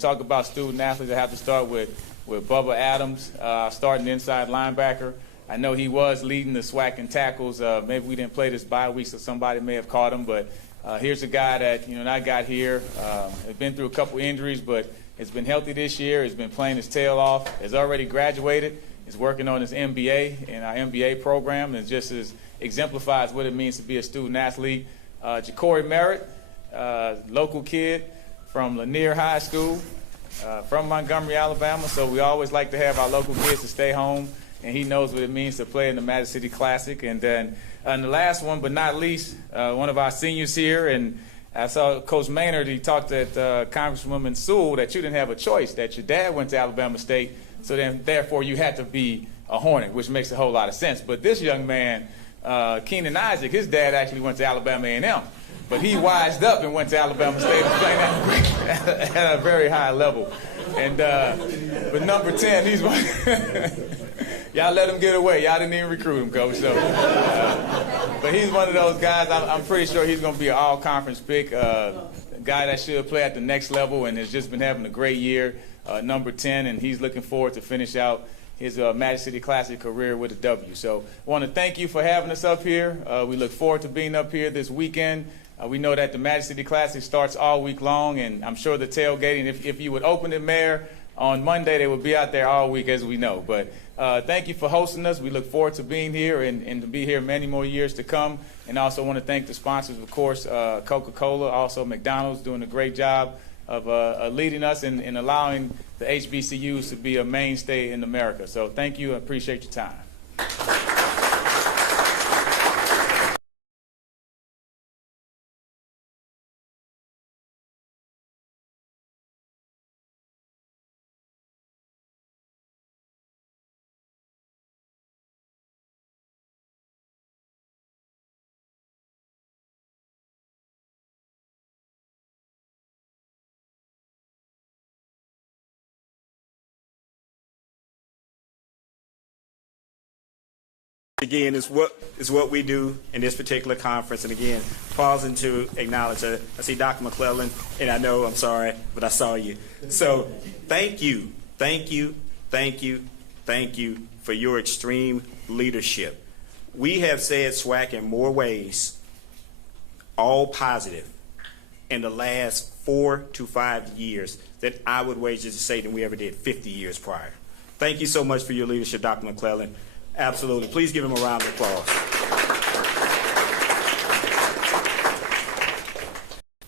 Talk about student athletes. I have to start with Bubba Adams, starting inside linebacker. I know he was leading the SWAC in tackles. Maybe we didn't play this bye week, so somebody may have caught him. But here's a guy that, I got here. Has been through a couple injuries, but has been healthy this year. Has been playing his tail off. Has already graduated. Is working on his MBA in our MBA program, and just exemplifies what it means to be a student athlete. Ja'Cory Merritt, local kid from Lanier High School, from Montgomery, Alabama. So we always like to have our local kids to stay home, and he knows what it means to play in the Magic City Classic. And then the last one, but not least, one of our seniors here, and I saw Coach Maynor, he talked at Congresswoman Sewell that you didn't have a choice, that your dad went to Alabama State, so then therefore you had to be a Hornet, which makes a whole lot of sense. But this young man, Keenan Isaac, his dad actually went to Alabama A&M. But he wised up and went to Alabama State and playing at a very high level. And but number 10, he's one. Y'all let him get away. Y'all didn't even recruit him, Coach. So, but he's one of those guys. I'm pretty sure he's going to be an all-conference pick, a guy that should play at the next level and has just been having a great year. Number 10, and he's looking forward to finish out his Magic City Classic career with a W. So I want to thank you for having us up here. We look forward to being up here this weekend. We know that the Magic City Classic starts all week long, and I'm sure the tailgating, if you would open it, Mayor, on Monday, they would be out there all week, as we know. But thank you for hosting us. We look forward to being here and to be here many more years to come. And I also want to thank the sponsors, of course, Coca-Cola, also McDonald's, doing a great job of leading us and allowing the HBCUs to be a mainstay in America. So thank you. I appreciate your time. Again, is what we do in this particular conference. And again, pausing to acknowledge, I see Dr. McClellan, and I know, I'm sorry, but I saw you. So thank you for your extreme leadership. We have said SWAC in more ways, all positive, in the last 4 to 5 years than I would wager to say than we ever did 50 years prior. Thank you so much for your leadership, Dr. McClellan. Absolutely. Please give him a round of applause.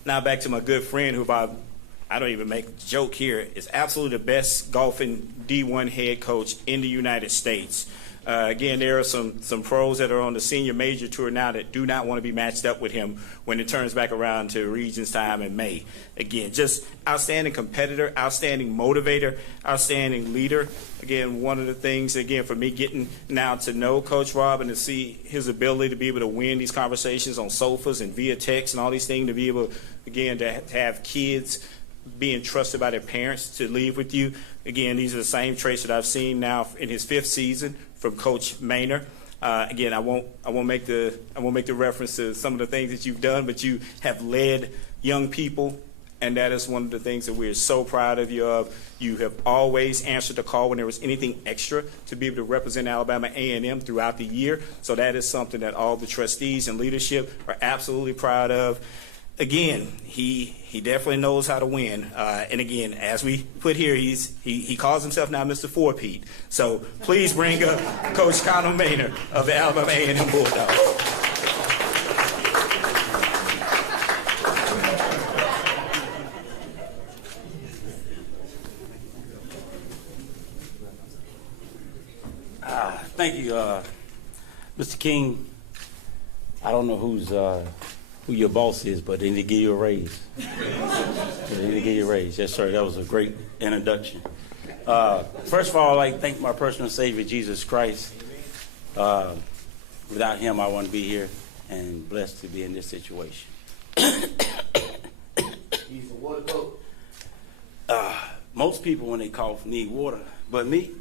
Now back to my good friend who, I don't even make a joke here, is absolutely the best golfing D1 head coach in the United States. Again, there are some pros that are on the senior major tour now that do not want to be matched up with him when it turns back around to Regions time in May. Again, just outstanding competitor, outstanding motivator, outstanding leader. Again, one of the things, again, for me getting now to know Coach Rob and to see his ability to be able to win these conversations on sofas and via text and all these things, to be able, again, to have kids being trusted by their parents to leave with you. Again, these are the same traits that I've seen now in his 5th season from Coach Maynor. Again, I won't make the reference to some of the things that you've done, but you have led young people And that is one of the things that we're so proud of you of. You have always answered the call when there was anything extra to be able to represent Alabama A&M throughout the year. So that is something that all the trustees and leadership are absolutely proud of. Again, he definitely knows how to win. And again, as we put here, he calls himself now Mr. Four-Pete. So please bring up Coach Connell Maynor of the Alabama A&M Bulldogs. Thank you, Mr. King. I don't know who your boss is, but they need to give you a raise. They need to give you a raise. Yes, sir. That was a great introduction. First of all, I'd like to thank my personal Savior, Jesus Christ. Without him, I wouldn't be here, and blessed to be in this situation. He's a water coat. Most people, when they cough, need water, but me,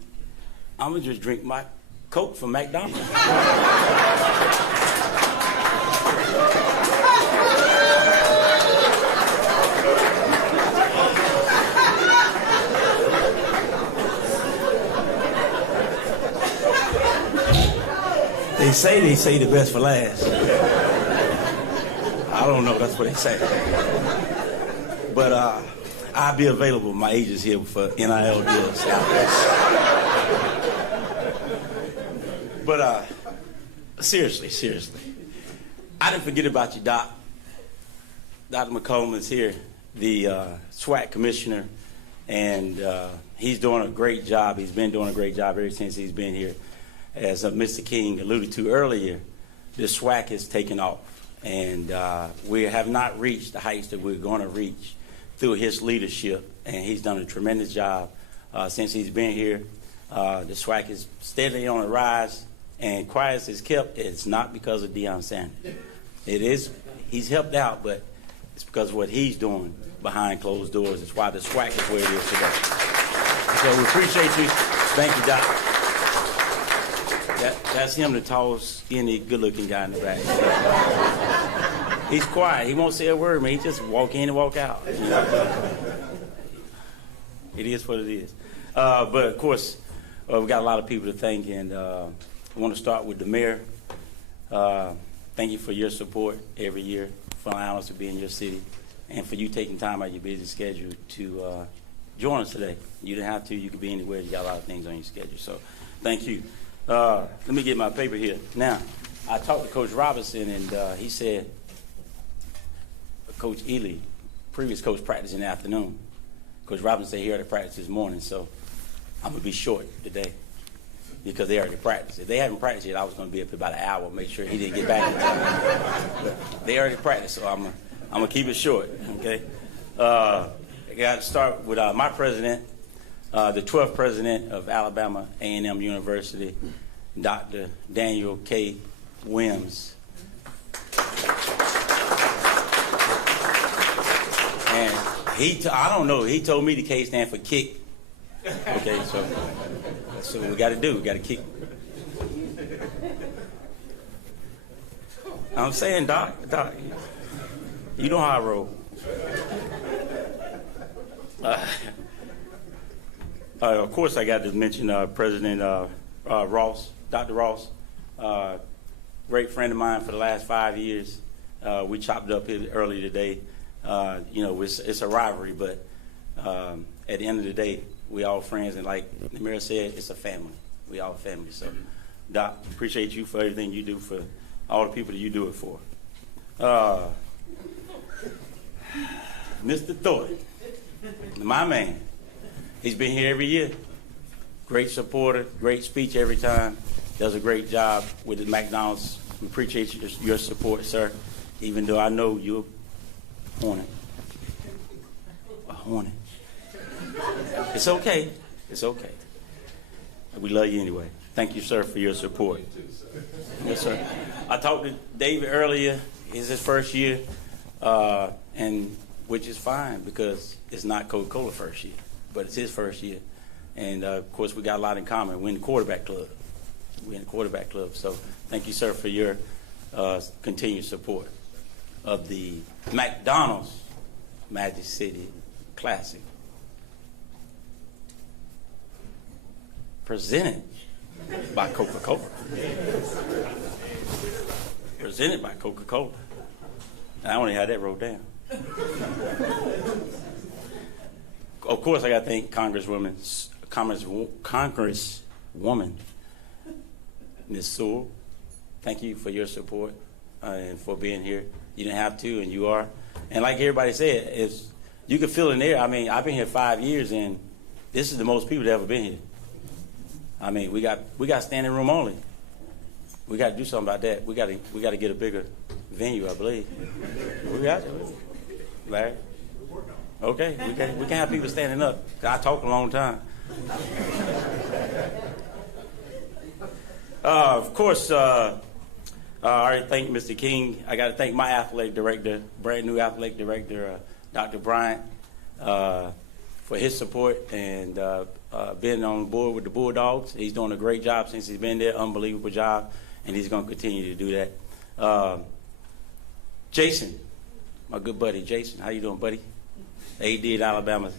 I'm gonna just drink my Coke from McDonald's. They say the best for last. I don't know, that's what they say. But I'll be available. My agent's here for NIL deals. But seriously, I didn't forget about you, Doc. Dr. McCollum is here, the SWAC commissioner, and he's doing a great job. He's been doing a great job ever since he's been here. As Mr. King alluded to earlier, the SWAC has taken off, and we have not reached the heights that we're going to reach through his leadership, and he's done a tremendous job since he's been here. The SWAC is steadily on the rise, and quiet as it's kept. It's not because of Deion Sanders. It is, he's helped out, but it's because of what he's doing behind closed doors. It's why the SWAC is where it is today. So we appreciate you. Thank you, Doc. That's him, the tall, skinny, good-looking guy in the back. He's quiet. He won't say a word, man. He just walk in and walk out. It is what it is. But, of course, we've got a lot of people to thank, and I want to start with the mayor. Thank you for your support every year, for allowing us to be in your city, and for you taking time out of your busy schedule to join us today. You didn't have to. You could be anywhere. You got a lot of things on your schedule. So thank you. Let me get my paper here. Now, I talked to Coach Robinson, and he said Coach Ely, previous coach, practiced in the afternoon. Coach Robinson said he already practiced this morning, so I'm going to be short today because they already practiced. If they haven't practiced yet, I was going to be up for about an hour, make sure he didn't get back in time. But they already practiced, so I'm going to keep it short, okay? I got to start with my president, the 12th president of Alabama A&M University, Dr. Daniel K. Wims. And I don't know, he told me the K stand for kick. Okay, so that's what we got to do. We got to kick. I'm saying, Doc, you know how I roll. Of course, I got to mention President Ross, Dr. Ross, great friend of mine for the last 5 years. We chopped up here early today. It's a rivalry, but at the end of the day, we all friends, and like the mayor said, it's a family. We all family. So, Doc, appreciate you for everything you do for all the people that you do it for. Mr. Thornton, my man, he's been here every year. Great supporter, great speech every time. Does a great job with the McDonald's. We appreciate your support, sir, even though I know you're a hornet. It's okay. It's okay. We love you anyway. Thank you, sir, for your support. Yes, sir. I talked to David earlier. It's his first year, and which is fine because it's not Coca-Cola first year, but it's his first year. And, of course, we got a lot in common. We're in the quarterback club. So thank you, sir, for your continued support of the McDonald's Magic City Classic. Presented by Coca-Cola. Presented by Coca-Cola. And I only had that wrote down. Of course, I got to thank Congresswoman, Ms. Sewell. Thank you for your support and for being here. You didn't have to, and you are. And like everybody said, you can feel in there. I mean, I've been here 5 years, and this is the most people that ever been here. I mean, we got standing room only. We got to do something about that. We got to get a bigger venue, I believe. We got to, Larry. Okay, we can have people standing up. I talk a long time. Of course, I already thanked Mr. King. I got to thank my athletic director, brand new athletic director, Dr. Bryant, for his support and being on board with the Bulldogs. He's doing a great job since he's been there, unbelievable job, and he's going to continue to do that. Jason, my good buddy, Jason, how you doing, buddy? AD at Alabama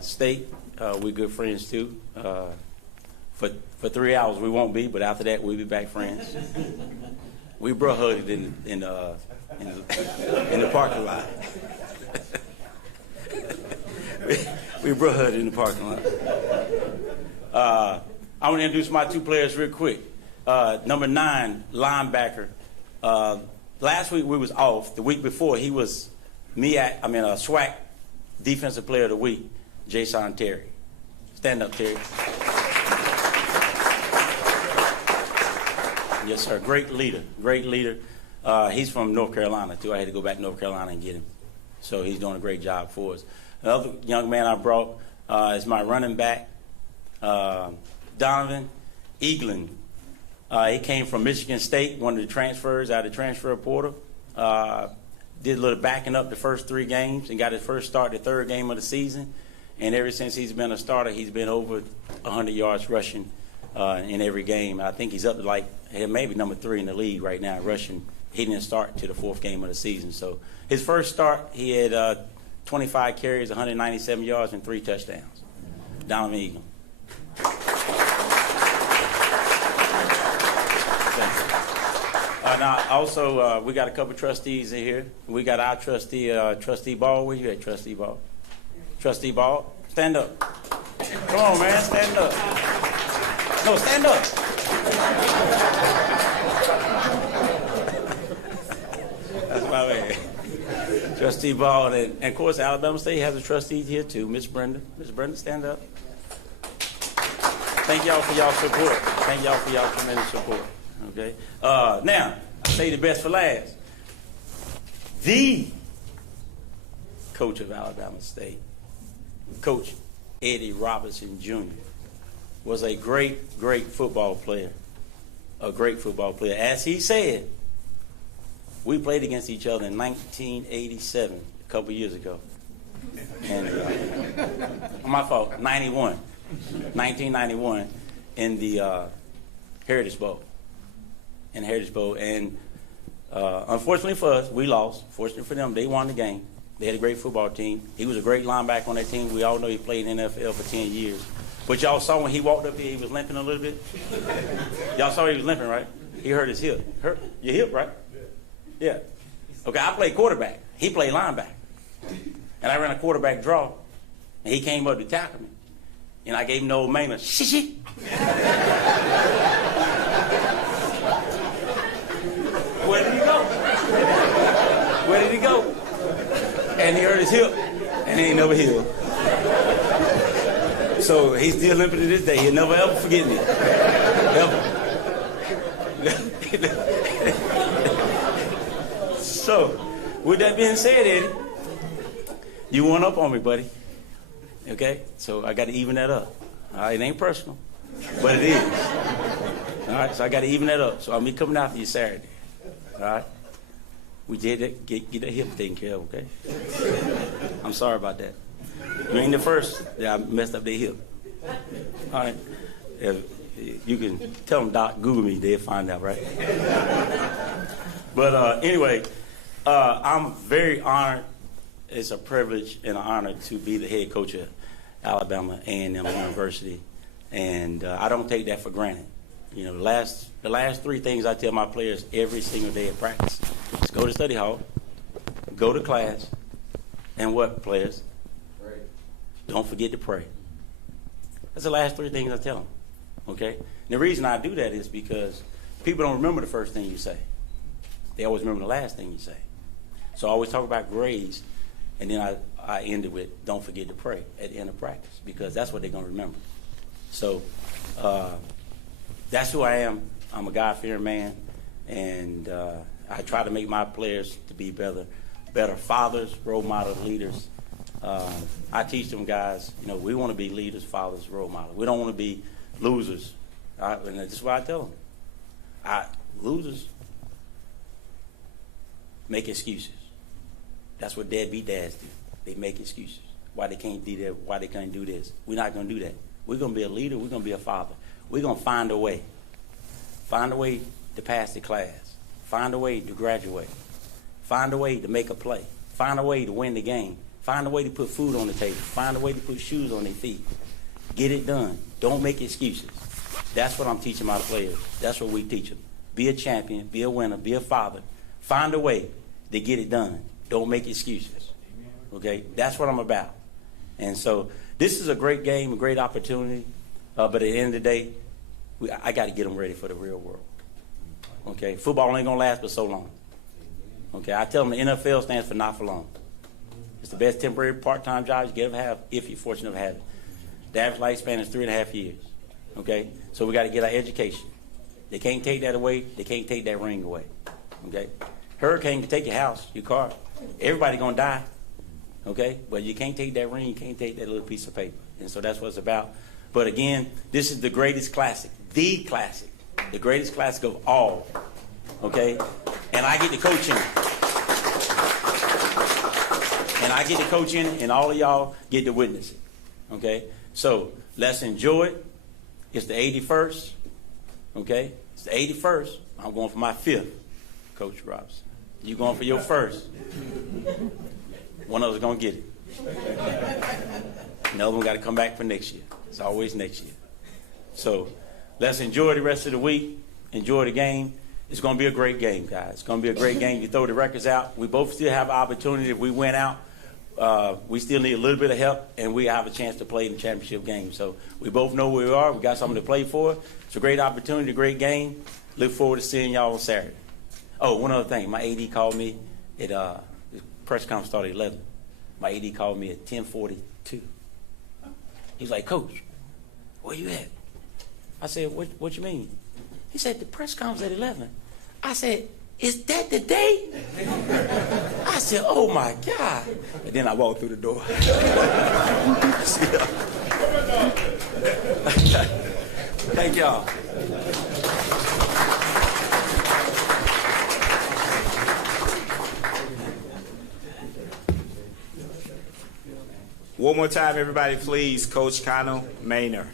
State. We're good friends too. For 3 hours we won't be, but after that we'll be back friends. We bro hugged in the parking lot. we bro hugged in the parking lot. I want to introduce my 2 players real quick. Number 9, linebacker. Last week we was off. The week before he was SWAC Defensive Player of the Week, Jason Terry. Stand up, Terry. Yes, sir. Great leader. He's from North Carolina, too. I had to go back to North Carolina and get him. So he's doing a great job for us. Another young man I brought is my running back, Donovan Eaglin. He came from Michigan State, one of the transfers out of the transfer portal. Did a little backing up the first 3 games and got his first start the 3rd game of the season. And ever since he's been a starter, he's been over 100 yards rushing in every game. I think he's up to maybe number 3 in the league right now rushing. He didn't start to the 4th game of the season. So his first start, he had 25 carries, 197 yards, and 3 touchdowns. Donovan Eaglin. Now, also, we got a couple trustees in here. We got our trustee, Trustee Ball. Where you at, Trustee Ball? Trustee Ball, stand up. Come on, man, stand up. No, stand up. That's my man. Trustee Ball, and of course, Alabama State has a trustee here too, Miss Brenda. Miss Brenda, stand up. Thank y'all for y'all support. Thank y'all for y'all tremendous support. Okay. Now, I say the best for last. The coach of Alabama State, Coach Eddie Robinson Jr., was a great football player. A great football player. As he said, we played against each other in 1987, a couple years ago. And my fault, 1991, in the Heritage Bowl. And unfortunately for us, we lost. Fortunately for them, they won the game. They had a great football team. He was a great linebacker on that team. We all know he played in the NFL for 10 years. But y'all saw when he walked up here, he was limping a little bit. Y'all saw he was limping, right? He hurt his hip. Hurt your hip, right? Yeah. Okay, I played quarterback. He played linebacker. And I ran a quarterback draw. And he came up to tackle me. And I gave him the old Maynor. Shit. Where did he go? Where did he go? And he hurt his hip. And he ain't never healed. So he's still limping to this day. He'll never ever forget me. Ever. So, with that being said, Eddie, you went up on me, buddy. Okay? So I got to even that up. All right? It ain't personal, but it is. All right? So I got to even that up. So I'll be coming after you Saturday. All right? We did that, get that hip taken care of, okay? I'm sorry about that. You ain't the first that I messed up their hip. All right? If you can tell them, Doc, Google me, they'll find out, right? But anyway, I'm very honored it's a privilege and an honor to be the head coach of Alabama A&M University, and I don't take that for granted. You know, the last three things I tell my players every single day at practice is go to study hall, go to class, and what, players? Pray. Don't forget to pray. That's the last three things I tell them, okay? And the reason I do that is because people don't remember the first thing you say. They always remember the last thing you say. So I always talk about grades, and then I end it with don't forget to pray at the end of practice, because that's what they're going to remember. So that's who I am. I'm a God-fearing man, and I try to make my players to be better fathers, role model leaders. I teach them guys, you know, we want to be leaders, fathers, role models. We don't want to be losers. And that's what I tell them. Losers make excuses. That's what deadbeat dads do. They make excuses. Why they can't do that, why they can't do this. We're not going to do that. We're going to be a leader. We're going to be a father. We're going to find a way. Find a way to pass the class. Find a way to graduate. Find a way to make a play. Find a way to win the game. Find a way to put food on the table. Find a way to put shoes on their feet. Get it done. Don't make excuses. That's what I'm teaching my players. That's what we teach them. Be a champion. Be a winner. Be a father. Find a way to get it done. Don't make excuses. Okay? That's what I'm about. And so this is a great game, a great opportunity. But at the end of the day, I got to get them ready for the real world. Okay? Football ain't going to last but so long. Okay? I tell them the NFL stands for not for long. It's the best temporary part-time job you can ever have if you're fortunate enough to have it. The average lifespan is 3.5 years. Okay? So we got to get our education. They can't take that away. They can't take that ring away. Okay? Hurricane can take your house, your car. Everybody going to die. Okay? But you can't take that ring. You can't take that little piece of paper. And so that's what it's about. But again, this is the greatest classic. The classic. The greatest classic of all. Okay? And I get to coach in it. And I get to coach in it, and all of y'all get to witness it. Okay? So let's enjoy it. It's the 81st. Okay? It's the 81st. I'm going for my 5th, Coach Robinson. You going for your first. One of us going to get it. Another one got to come back for next year. It's always next year. So let's enjoy the rest of the week. Enjoy the game. It's going to be a great game, guys. It's going to be a great game. You throw the records out. We both still have an opportunity. If we win out, we still need a little bit of help, and we have a chance to play in the championship game. So we both know where we are. We got something to play for. It's a great opportunity, a great game. Look forward to seeing y'all on Saturday. Oh, one other thing. My AD called me at the press conference started at 11. My AD called me at 10:42. He's like, Coach, where you at? I said, what you mean? He said, the press conference at 11. I said, is that the day? I said, oh, my God. And then I walked through the door. Thank y'all. One more time, everybody, please. Coach Connell, Maynor.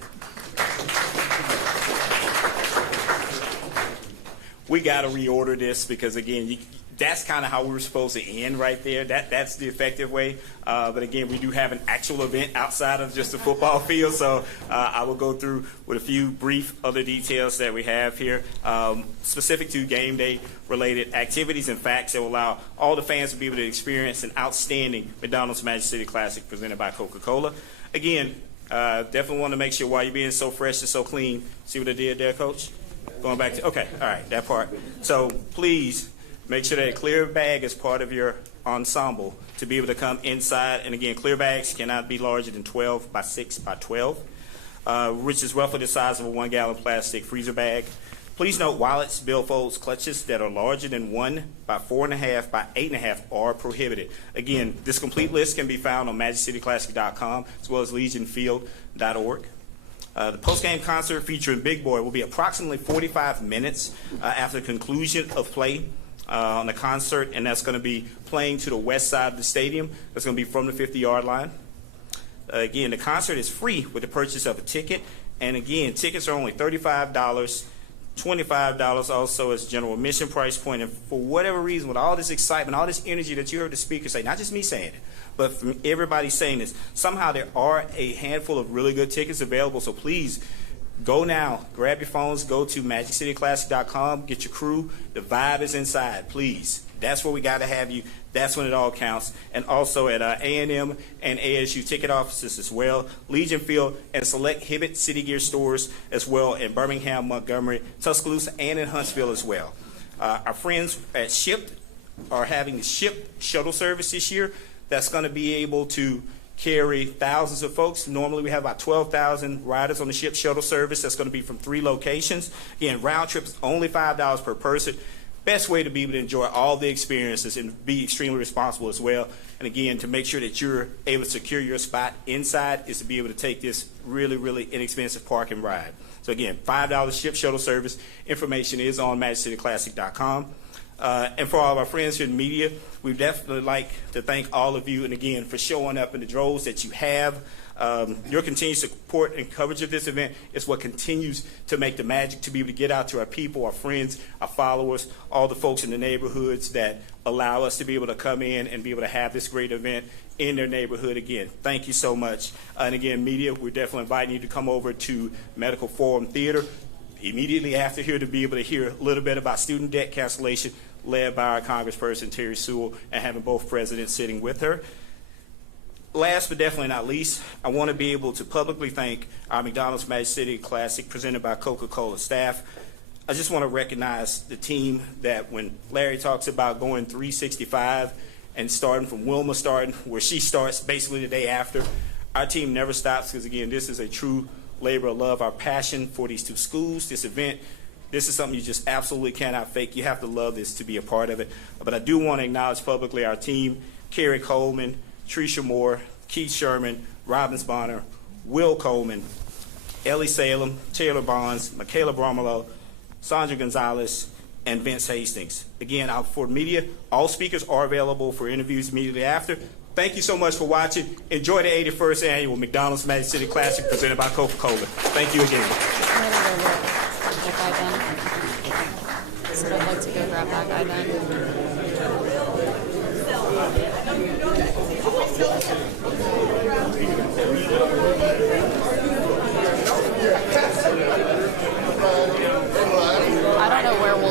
We got to reorder this because, again, that's kind of how we were supposed to end right there. That's the effective way. But, again, we do have an actual event outside of just the football field. So I will go through with a few brief other details that we have here, specific to game day related activities and facts that will allow all the fans to be able to experience an outstanding McDonald's Magic City Classic presented by Coca-Cola. Again, definitely want to make sure while you're being so fresh and so clean. See what I did there, Coach? Going back to, okay, all right, that part. So please make sure that a clear bag is part of your ensemble to be able to come inside. And again, clear bags cannot be larger than 12 by 6 by 12, which is roughly the size of a 1-gallon plastic freezer bag. Please note wallets, billfolds, clutches that are larger than 1 by 4.5 by 8.5 are prohibited. Again, this complete list can be found on MagicCityClassic.com as well as LegionField.org. The post-game concert featuring Big Boy will be approximately 45 minutes after the conclusion of play on the concert, and that's going to be playing to the west side of the stadium. That's going to be from the 50-yard line. Again, the concert is free with the purchase of a ticket, and again, tickets are only $35 $25 also is general admission price point. And for whatever reason, with all this excitement, all this energy that you heard the speaker say, not just me saying it, but from everybody saying this, somehow there are a handful of really good tickets available. So please go now, grab your phones, go to MagicCityClassic.com, get your crew. The vibe is inside, please. That's where we got to have you. That's when it all counts. And also at A&M and ASU ticket offices as well, Legion Field, and select Hibbett City Gear stores as well in Birmingham, Montgomery, Tuscaloosa, and in Huntsville as well. Our friends at SHIP are having the SHIP shuttle service this year. That's going to be able to carry thousands of folks. Normally we have about 12,000 riders on the SHIP shuttle service. That's going to be from 3 locations. Again, round trip is only $5 per person. Best way to be able to enjoy all the experiences and be extremely responsible as well. And again, to make sure that you're able to secure your spot inside is to be able to take this really, really inexpensive park and ride. So again, $5 SHIP shuttle service. Information is on MagicCityClassic.com. And for all of our friends here in the media, we'd definitely like to thank all of you, and again, for showing up in the droves that you have. Your continued support and coverage of this event is what continues to make the magic, to be able to get out to our people, our friends, our followers, all the folks in the neighborhoods that allow us to be able to come in and be able to have this great event in their neighborhood. Again, thank you so much. And again, media, we're definitely inviting you to come over to Medical Forum Theater immediately after here to be able to hear a little bit about student debt cancellation led by our Congressperson, Terry Sewell, and having both presidents sitting with her. Last but definitely not least, I want to be able to publicly thank our McDonald's Magic City Classic presented by Coca-Cola staff. I just want to recognize the team that when Larry talks about going 365 and starting from Wilma where she starts basically the day after, our team never stops because, again, this is a true labor of love. Our passion for these 2 schools, this event, this is something you just absolutely cannot fake. You have to love this to be a part of it. But I do want to acknowledge publicly our team, Kerry Coleman, Tricia Moore, Keith Sherman, Robbins Bonner, Will Coleman, Ellie Salem, Taylor Bonds, Michaela Bromelo, Sandra Gonzalez, and Vince Hastings. Again, for media, all speakers are available for interviews immediately after. Thank you so much for watching. Enjoy the 81st Annual McDonald's Magic City Classic presented by Coca-Cola. Thank you again. So I'd like to go grab that guy then. I don't know where we'll